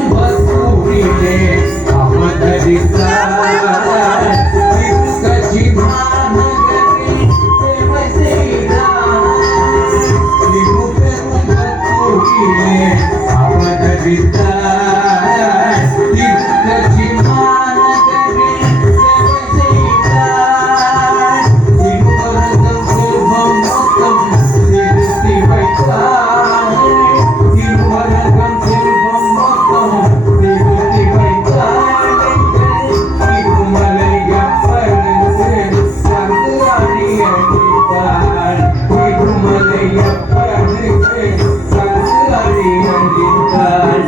திருப்பெரும்பூரிலே அவதரித்தார் திருக்கட்சி மாநகரில் சேவை செய்தார் திருப்பெரும்பூரிலே அவதரித்தார் திருக்கட்சி மாநகரில் சேவை செய்தார் திருவரதம் செல்வம் மொத்தம் நிறுத்தி வைத்தார் திருவரதம் செல்வம் மொத்தம் நிறுத்தி வைத்தார் திருமலையப்பனுக்கு சங்கு அடியடித்தார் திருமலையப்பனுக்கு சங்கு அடியடித்தார்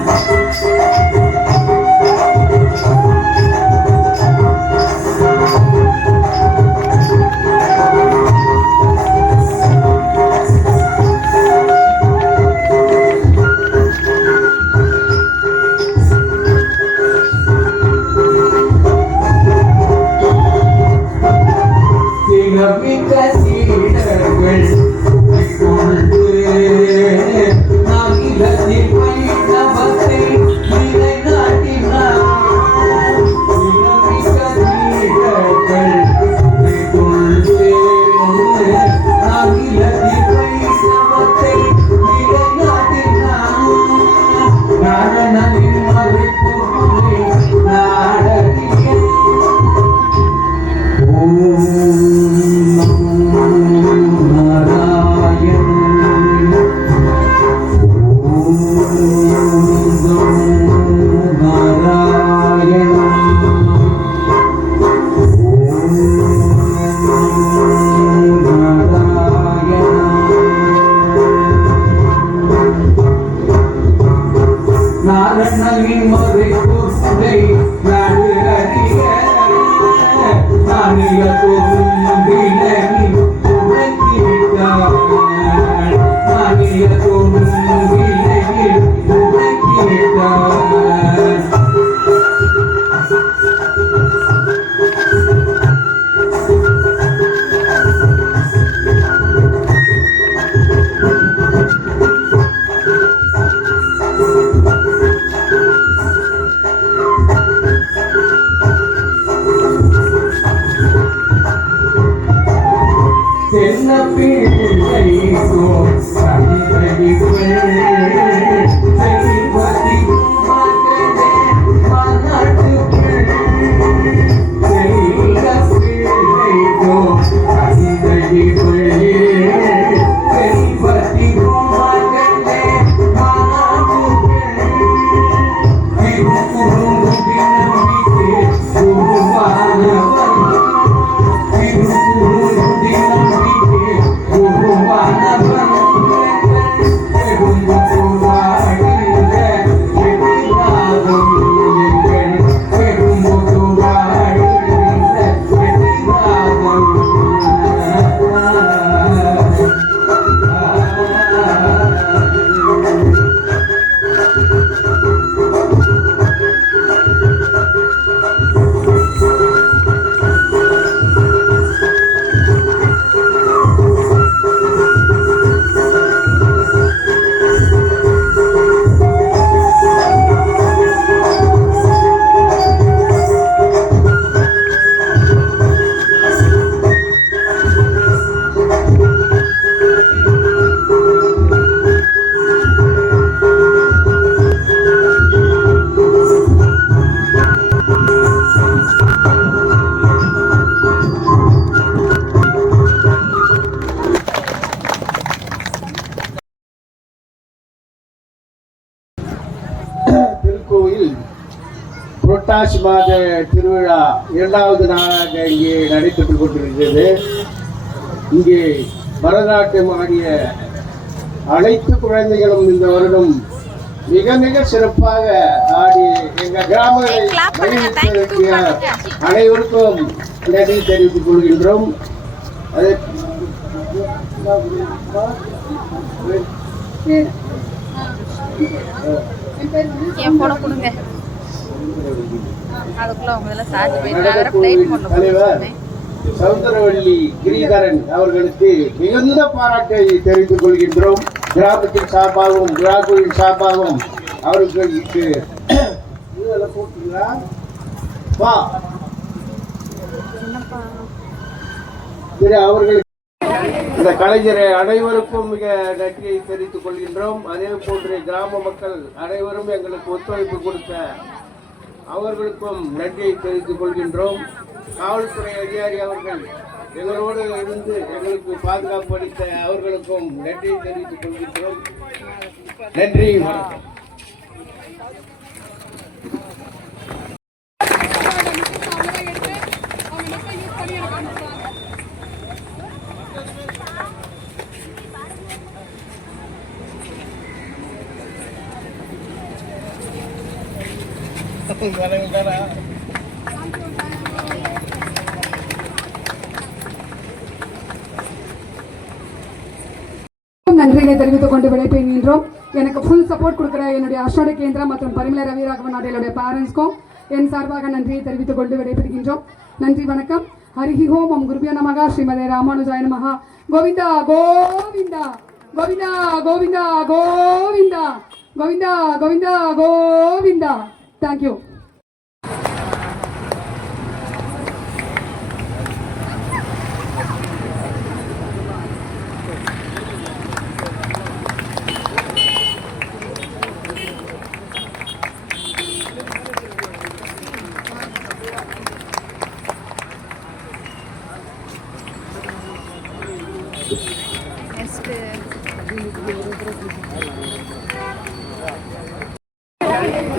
சிலமிக்க சீடர்கள் கொண்டு நாகிலத்தில் வைணவத்தை நிலைநாட்டினார் சிலமிக்க சீடர்கள் கொண்டு நாகிலத்தில் வைணவத்தை நிலைநாட்டினார் நாரணனின் மறைப்பொருளை நாடறிய ஓம் நமோ நாராயண ஓம் நமோ நாராயண ஓம் நமோ நாராயண நாரணனின் மறைப்பொருளை நாடு அறிய நானில தோன்றினி உரைக்கிவிட்டார் நானில தோன்றினி உரைக்கிவிட்டார் புரட்டாசி மாத திருவிழா 2வது நாளாக இங்கே நடைபெற்றுக் கொண்டிருக்கிறது. இங்கே பரதநாட்டியம் ஆடிய அனைத்து குழந்தைகளும் இந்த வருடம் மிக மிக சிறப்பாக ஆடி எங்கள் கிராமங்களை மகிழ்ச்சிய அனைவருக்கும் நன்றி தெரிவித்துக் கொள்கின்றோம். அதே என் போன கொடுங்க அதுக்குள்ள அவங்க எல்லாம் சார்ஜ் போயிட்டு தலைவர் சௌந்தரவள்ளி கிரீதரன் அவர்களுக்கு மிகுந்த பாராட்டை தெரிவித்துக் கொள்கின்றோம். கிராமத்தின் சார்பாகவும் விழாக்குழுவின் சார்பாகவும் அவர்களுக்கு அவர்களுக்கு இந்த கலைஞரை அனைவருக்கும் மிக நன்றியை தெரிவித்துக் கொள்கின்றோம். அதே போன்று கிராம மக்கள் அனைவரும் எங்களுக்கு ஒத்துழைப்பு கொடுத்த அவர்களுக்கும் நன்றியை தெரிவித்துக் கொள்கின்றோம். காவல்துறை அதிகாரி அவர்கள் எங்களோடு இருந்து எங்களுக்கு பாதுகாப்பு அளித்த அவர்களுக்கும் நன்றியை தெரிவித்துக் கொள்கின்றோம். நன்றி, வணக்கம். நன்றிகளை தெரிவித்துக் கொண்டு விடைபெறுகின்றோம். எனக்கு ஃபுல் சப்போர்ட் கொடுக்குற என்னுடைய அஷோட கேந்திரா மற்றும் பரிமள ரவிராகவன் நாட்டிலுடைய பேரண்ட்ஸ்க்கும் என் சார்பாக நன்றியை தெரிவித்துக் கொண்டு விடைபெறுகின்றோம். நன்றி, வணக்கம். ஹரிஹி ஓம் ஓம் குருபியோ நமகா ஸ்ரீமதே ராமானுஜாய நமஹா. கோவிந்தா கோவிந்தா கோவிந்தா கோவிந்தா கோவிந்தா கோவிந்தா கோவிந்தா கோவிந்தா. தேங்க்யூ.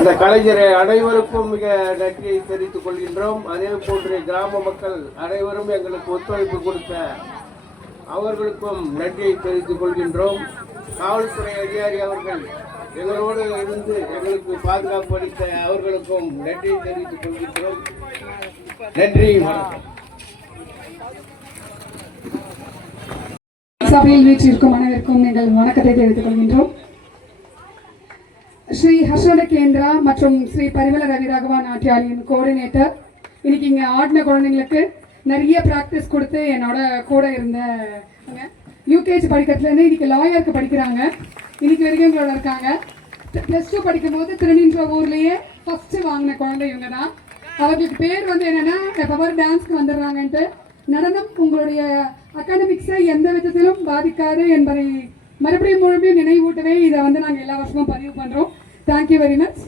இந்த கலைஞரை அனைவருக்கும் மிக நன்றியை தெரிவித்துக் கொள்கின்றோம். அதே போன்று கிராம மக்கள் அனைவரும் எங்களுக்கு ஒத்துழைப்பு கொடுத்த அவர்களுக்கும் நன்றியை தெரிவித்துக் கொள்கின்றோம். காவல்துறை அதிகாரி அவர்கள் எங்களோடு இருந்து எங்களுக்கு பாதுகாப்பு அளித்த அவர்களுக்கும் நன்றியை தெரிவித்துக் கொள்கின்றோம். நன்றி, வணக்கம். சபையில் வீற்றிருக்கும் அனைவருக்கும் எங்கள் வணக்கத்தை தெரிவித்துக் கொள்கின்றோம். ஸ்ரீ ஹர்ஷோட கேந்திரா மற்றும் ஸ்ரீ பரிமள ரவிராகவா நாட்டியாலியின் கோஆர்டினேட்டர் இன்னைக்கு இங்கே ஆடின குழந்தைங்களுக்கு நிறைய ப்ராக்டிஸ் கொடுத்து என்னோட கூட இருந்த யூகேஜி படிக்கிறதுலேருந்து இன்னைக்கு லாயருக்கு படிக்கிறாங்க. இன்னைக்கு வரைக்கும் எங்களோட இருக்காங்க. +2 படிக்கும் போது திருநின்ற ஊர்லேயே ஃபஸ்ட்டு வாங்கின குழந்தை இவங்க தான். அவர்களுக்கு பேர் வந்து என்னென்னா எப்பவர் டான்ஸ்க்கு வந்துடுறாங்கன்ட்டு. நடனம் உங்களுடைய அகாடமிக்ஸை எந்த விதத்திலும் பாதிக்காது என்பதை மறுபடியும் முழுமையும் நினைவூட்டவே இதை வந்து நாங்கள் எல்லா வருஷமும் பதிவு பண்ணுறோம். Thank you very much.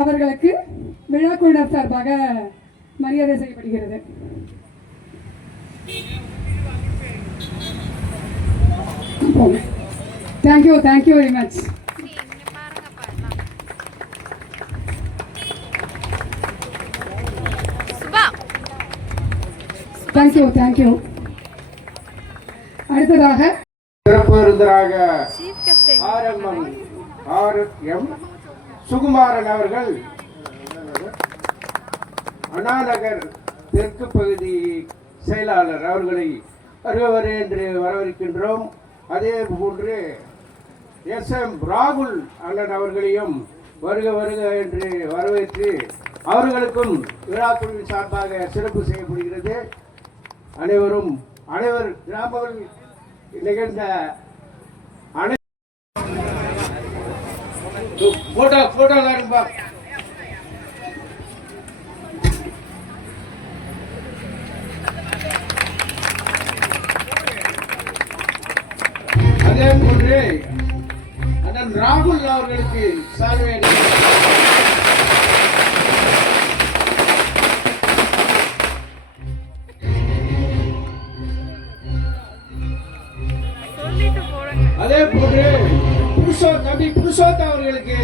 அவர்களுக்கு விழா குழுவினர் சார்பாக மரியாதை செய்யப்படுகிறது. Thank you, thank you very much. Thank you, thank you. அடுத்ததாக சிறப்பு விருந்தராக RM சுகுமாரன் அவர்கள் அண்ணாநகர் தெற்கு பகுதி செயலாளர் அவர்களை வருக என்று வரவேற்கின்றோம். அதே போன்று SM ராகுல் அண்ணன் அவர்களையும் வருக வருக என்று வரவேற்று அவர்களுக்கும் விழாக்குழுவின் சார்பாக சிறப்பு செய்யப்படுகிறது. அனைவர் கிராமங்கள் நிகழ்ந்த போட்டோ இருப்பா. அதே போன்று அண்ணன் ராகுல் அவர்களுக்கு சால்வை அதே போன்று புருஷோத்தம் அவர்களுக்கு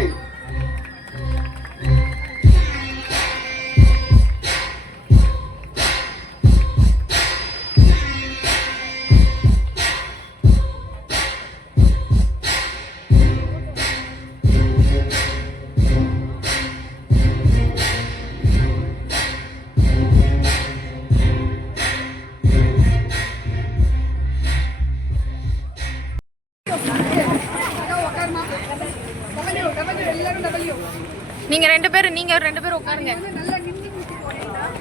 நீங்க ரெண்டு பேரும் உட்காருங்க.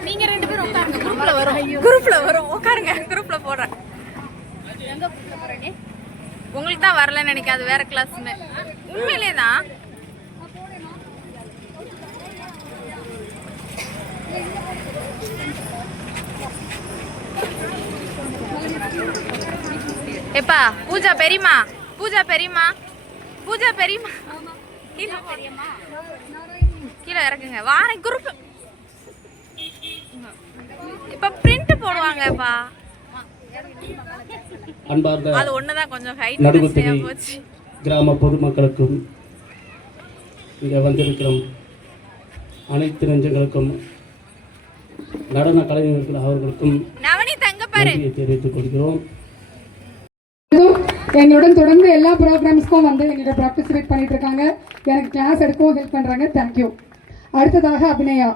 நீங்க ரெண்டு பேரும் உட்காருங்க. குரூப்ல வரும் உட்காருங்க. குரூப்ல போடுறேன். எங்க குரூப்ல போறீங்க? உங்களுக்கு தான் வரலன்னு நினைக்காது, வேற கிளாஸ்னு. உண்மையிலே தான். எப்பா பூஜா பெரியமா கீழே இறக்குங்க. வாரேன் குரூப். இப்ப பிரிண்ட் போடுவாங்கப்பா. அன்பார்ந்த அது ஒண்ணுதான் கொஞ்சம் ஹைட் நடுவுத்திரை போச்சு. கிராம பொதுமக்களுக்கும் இங்கே வந்திருக்கிறோம் அனைத்து நெஞ்சங்களுக்கும் நடன கலைஞர்கள் அவர்களுக்கும் நன்றியை தெரிவித்துக் கொள்கிறோம். எங்களுடன் தொடர்ந்து எல்லா ப்ரோக்ராம்ஸ்க்கும் வந்து எங்களுக்கு பார்ட்டிசிபேட் பண்ணிட்டு இருக்காங்க. எனக்கு கிளாஸ் எடுக்கவும் ஹெல்ப் பண்ணுறாங்க. தேங்க்யூ. அடுத்ததாக அபிநயா.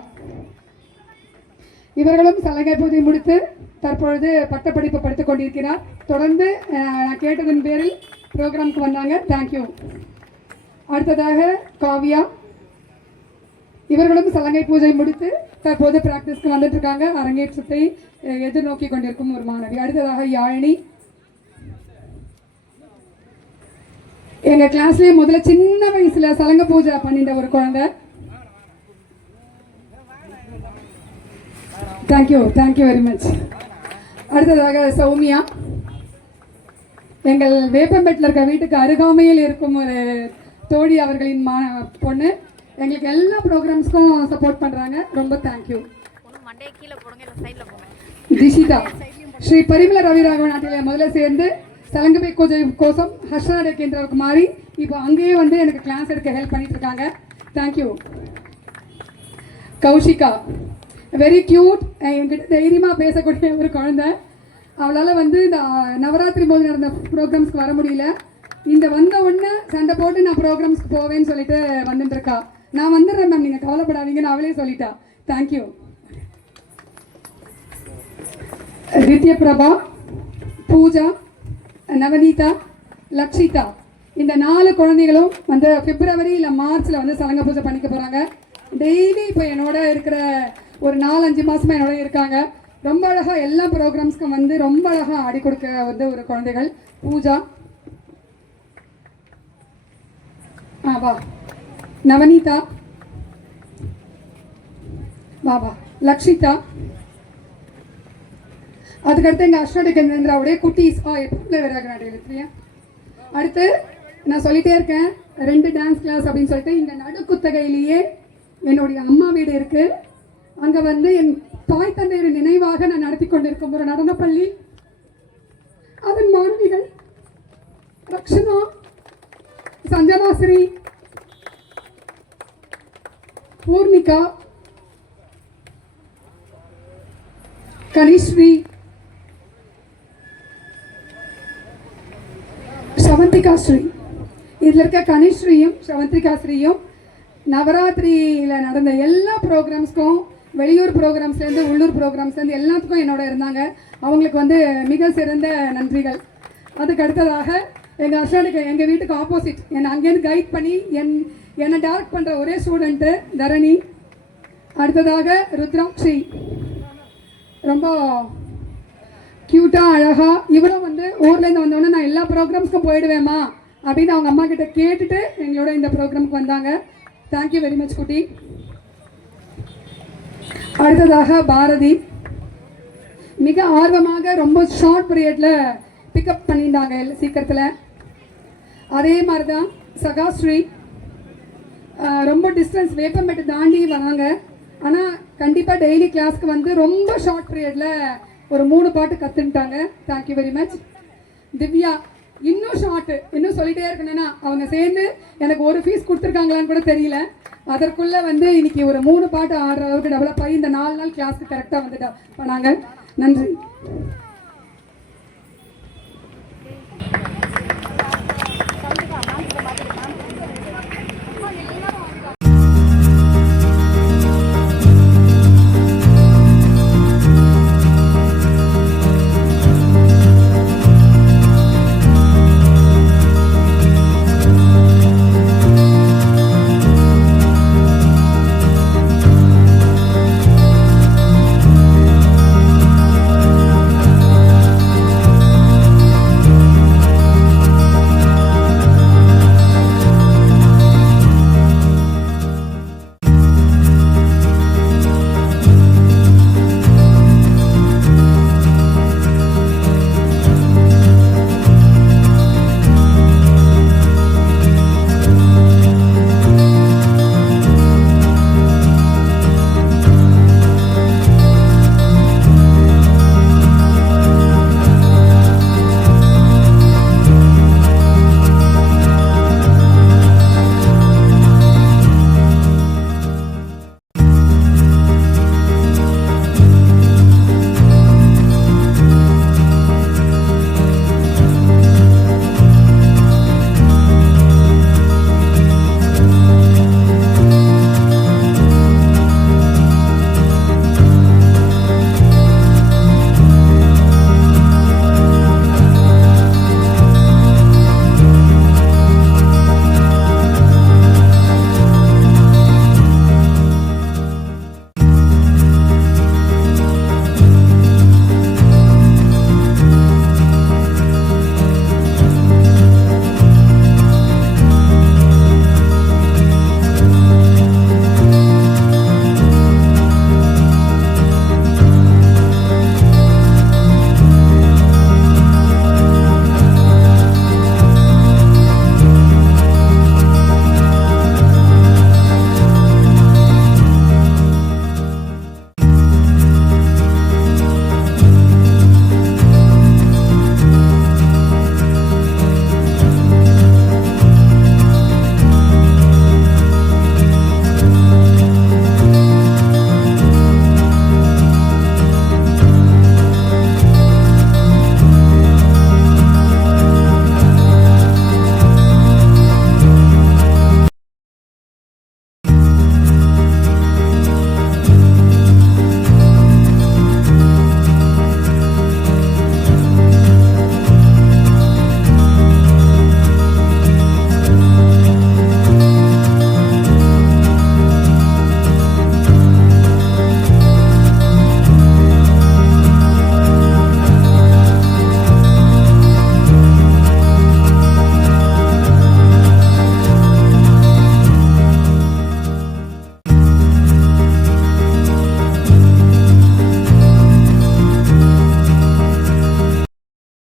இவர்களும் சலங்கை பூஜை முடித்து தற்பொழுது பட்டப்படிப்பு படித்துக் கொண்டிருக்கிறார். தொடர்ந்து நான் கேட்டதன் பேரில் ப்ரோக்ராமுக்கு வந்தாங்க. தேங்க்யூ. அடுத்ததாக காவியா. இவர்களும் சலங்கை பூஜை முடித்து தற்போது பிராக்டிஸ்க்கு வந்துட்டு இருக்காங்க. அரங்கேற்றத்தை எதிர்நோக்கி கொண்டிருக்கும் ஒரு மாணவி. அடுத்ததாக யாழினி. எங்க கிளாஸ்லயே முதல்ல சின்ன வயசுல சலங்க பூஜை பண்ணிட்ட ஒரு குழந்தை. Thank you very much. அடுத்ததாக சௌமியா. எங்கள் வேப்பம்பேட்டில் இருக்க வீட்டுக்கு அருகாமையில் இருக்கும் ஒரு தோழி அவர்களின் பொண்ணு. எங்களுக்கு எல்லா ப்ரோக்ராம்ஸ்க்கும் சப்போர்ட் பண்றாங்க. ரொம்ப தேங்க்யூ. திஷிதா. ஸ்ரீ பரிமள ரவிராகவ நாட்டில் முதல்ல சேர்ந்து சலங்கை பூஜை கோசம் ஹர்ஷநாட கேந்திராவுக்கு மாறி இப்போ அங்கேயே வந்து எனக்கு கிளாஸ் எடுக்க ஹெல்ப் பண்ணிட்டு இருக்காங்க. தேங்க்யூ. கௌஷிகா. Very cute. என்கிட்ட தைரியமாக பேசக்கூடிய ஒரு குழந்தை. அவளால் வந்து இந்த நவராத்திரி போது நடந்த ப்ரோக்ராம்ஸ்க்கு வர முடியல. இந்த வந்த உடனே சண்டை போட்டு நான் ப்ரோக்ராம்ஸ்க்கு போவேன்னு சொல்லிட்டு வந்துட்டு இருக்கா. நான் வந்துடுறேன் மேம், நீங்கள் கவலைப்படாதீங்கன்னு அவளே சொல்லிட்டா. தேங்க்யூ. தித்ய பிரபா, பூஜா, நவநீதா, லக்ஷிதா. இந்த 4 குழந்தைகளும் வந்து பிப்ரவரி இல்லை மார்ச்சில் வந்து சலங்க பூஜை பண்ணிக்க போகிறாங்க. டெய்லி இப்போ என்னோட இருக்கிற ஒரு 4-5 மாதமாக என்னோட இருக்காங்க. ரொம்ப அழகாக எல்லா ப்ரோக்ராம்ஸ்க்கும் வந்து ரொம்ப அழகாக ஆடி கொடுக்க வந்து ஒரு குழந்தைகள். பூஜா, வா. நவநீதா, வா. லக்ஷிதா. அதுக்கடுத்து எங்கள் அஷ்டோட கேந்திராவுடைய குட்டீஸ் எப்போ வராங்க. அடுத்து நான் சொல்லிட்டே இருக்கேன் 2 டான்ஸ் கிளாஸ் அப்படின்னு சொல்லிட்டு இங்கே நடுக்குத்தகையிலேயே என்னுடைய அம்மா வீடு இருக்கு. அங்கே வந்து என் தாய் தந்தையர் நினைவாக நான் நடத்தி கொண்டிருக்கும் ஒரு நடனப்பள்ளி. அதன் மாணவிகள் ரக்ஷனா, சஞ்சனாஸ்ரீ, பூர்ணிகா, கனிஸ்ரீ, ஷவந்திகா ஸ்ரீ. இதில் இருக்க கனிஸ்ரீயும் ஷவந்திகா ஸ்ரீயும் நவராத்திரியில் நடந்த எல்லா ப்ரோக்ராம்ஸ்க்கும், வெளியூர் ப்ரோக்ராம்ஸ்லேருந்து உள்ளூர் ப்ரோக்ராம்ஸ்லேருந்து எல்லாத்துக்கும் என்னோட இருந்தாங்க. அவங்களுக்கு வந்து மிக சிறந்த நன்றிகள். அதுக்கு அடுத்ததாக எங்கள் அர்ஷனுக்கு எங்கள் வீட்டுக்கு ஆப்போசிட் என்னை அங்கேருந்து கைட் பண்ணி என்னை டைரக்ட் பண்ணுற ஒரே ஸ்டூடெண்ட்டு தரணி. அடுத்ததாக ருத்ராட்சி. ரொம்ப க்யூட்டாக அழகாக. இவரும் வந்து ஊர்லேருந்து வந்தோடனே நான் எல்லா ப்ரோக்ராம்ஸ்க்கும் போயிடுவேம்மா அப்படின்னு அவங்க அம்மா கிட்ட கேட்டுட்டு எங்களோட இந்த ப்ரோக்ராமுக்கு வந்தாங்க. தேங்க்யூ வெரி மச் குட்டி. அடுத்ததாக பாரதி. மிக ஆர்வமாக ரொம்ப ஷார்ட் பீரியடில் பிக்கப் பண்ணிட்டாங்க சீக்கிரத்தில். அதே மாதிரி தான் சகாஸ்ரீ. ரொம்ப டிஸ்டன்ஸ் வேப்பம்பேட்டை தாண்டி வராங்க. ஆனால் கண்டிப்பாக டெய்லி கிளாஸ்க்கு வந்து ரொம்ப ஷார்ட் பீரியடில் ஒரு 3 பாட்டு கற்றுன்ட்டாங்க. Thank you very much. திவ்யா இன்னும் ஷார்ட்டு, இன்னும் சொல்லிட்டே இருக்கணும்னா அவங்க சேர்ந்து எனக்கு ஒரு ஃபீஸ் கொடுத்துருக்காங்களான்னு கூட தெரியல. அதற்குள்ளே வந்து இன்னைக்கு ஒரு 3 பாட்டு ஆடுற அளவுக்கு டெவலப் ஆகி இந்த 4 நாள் கிளாஸ்க்கு கரெக்டாக வந்துட்டா பண்ணாங்க. நன்றி.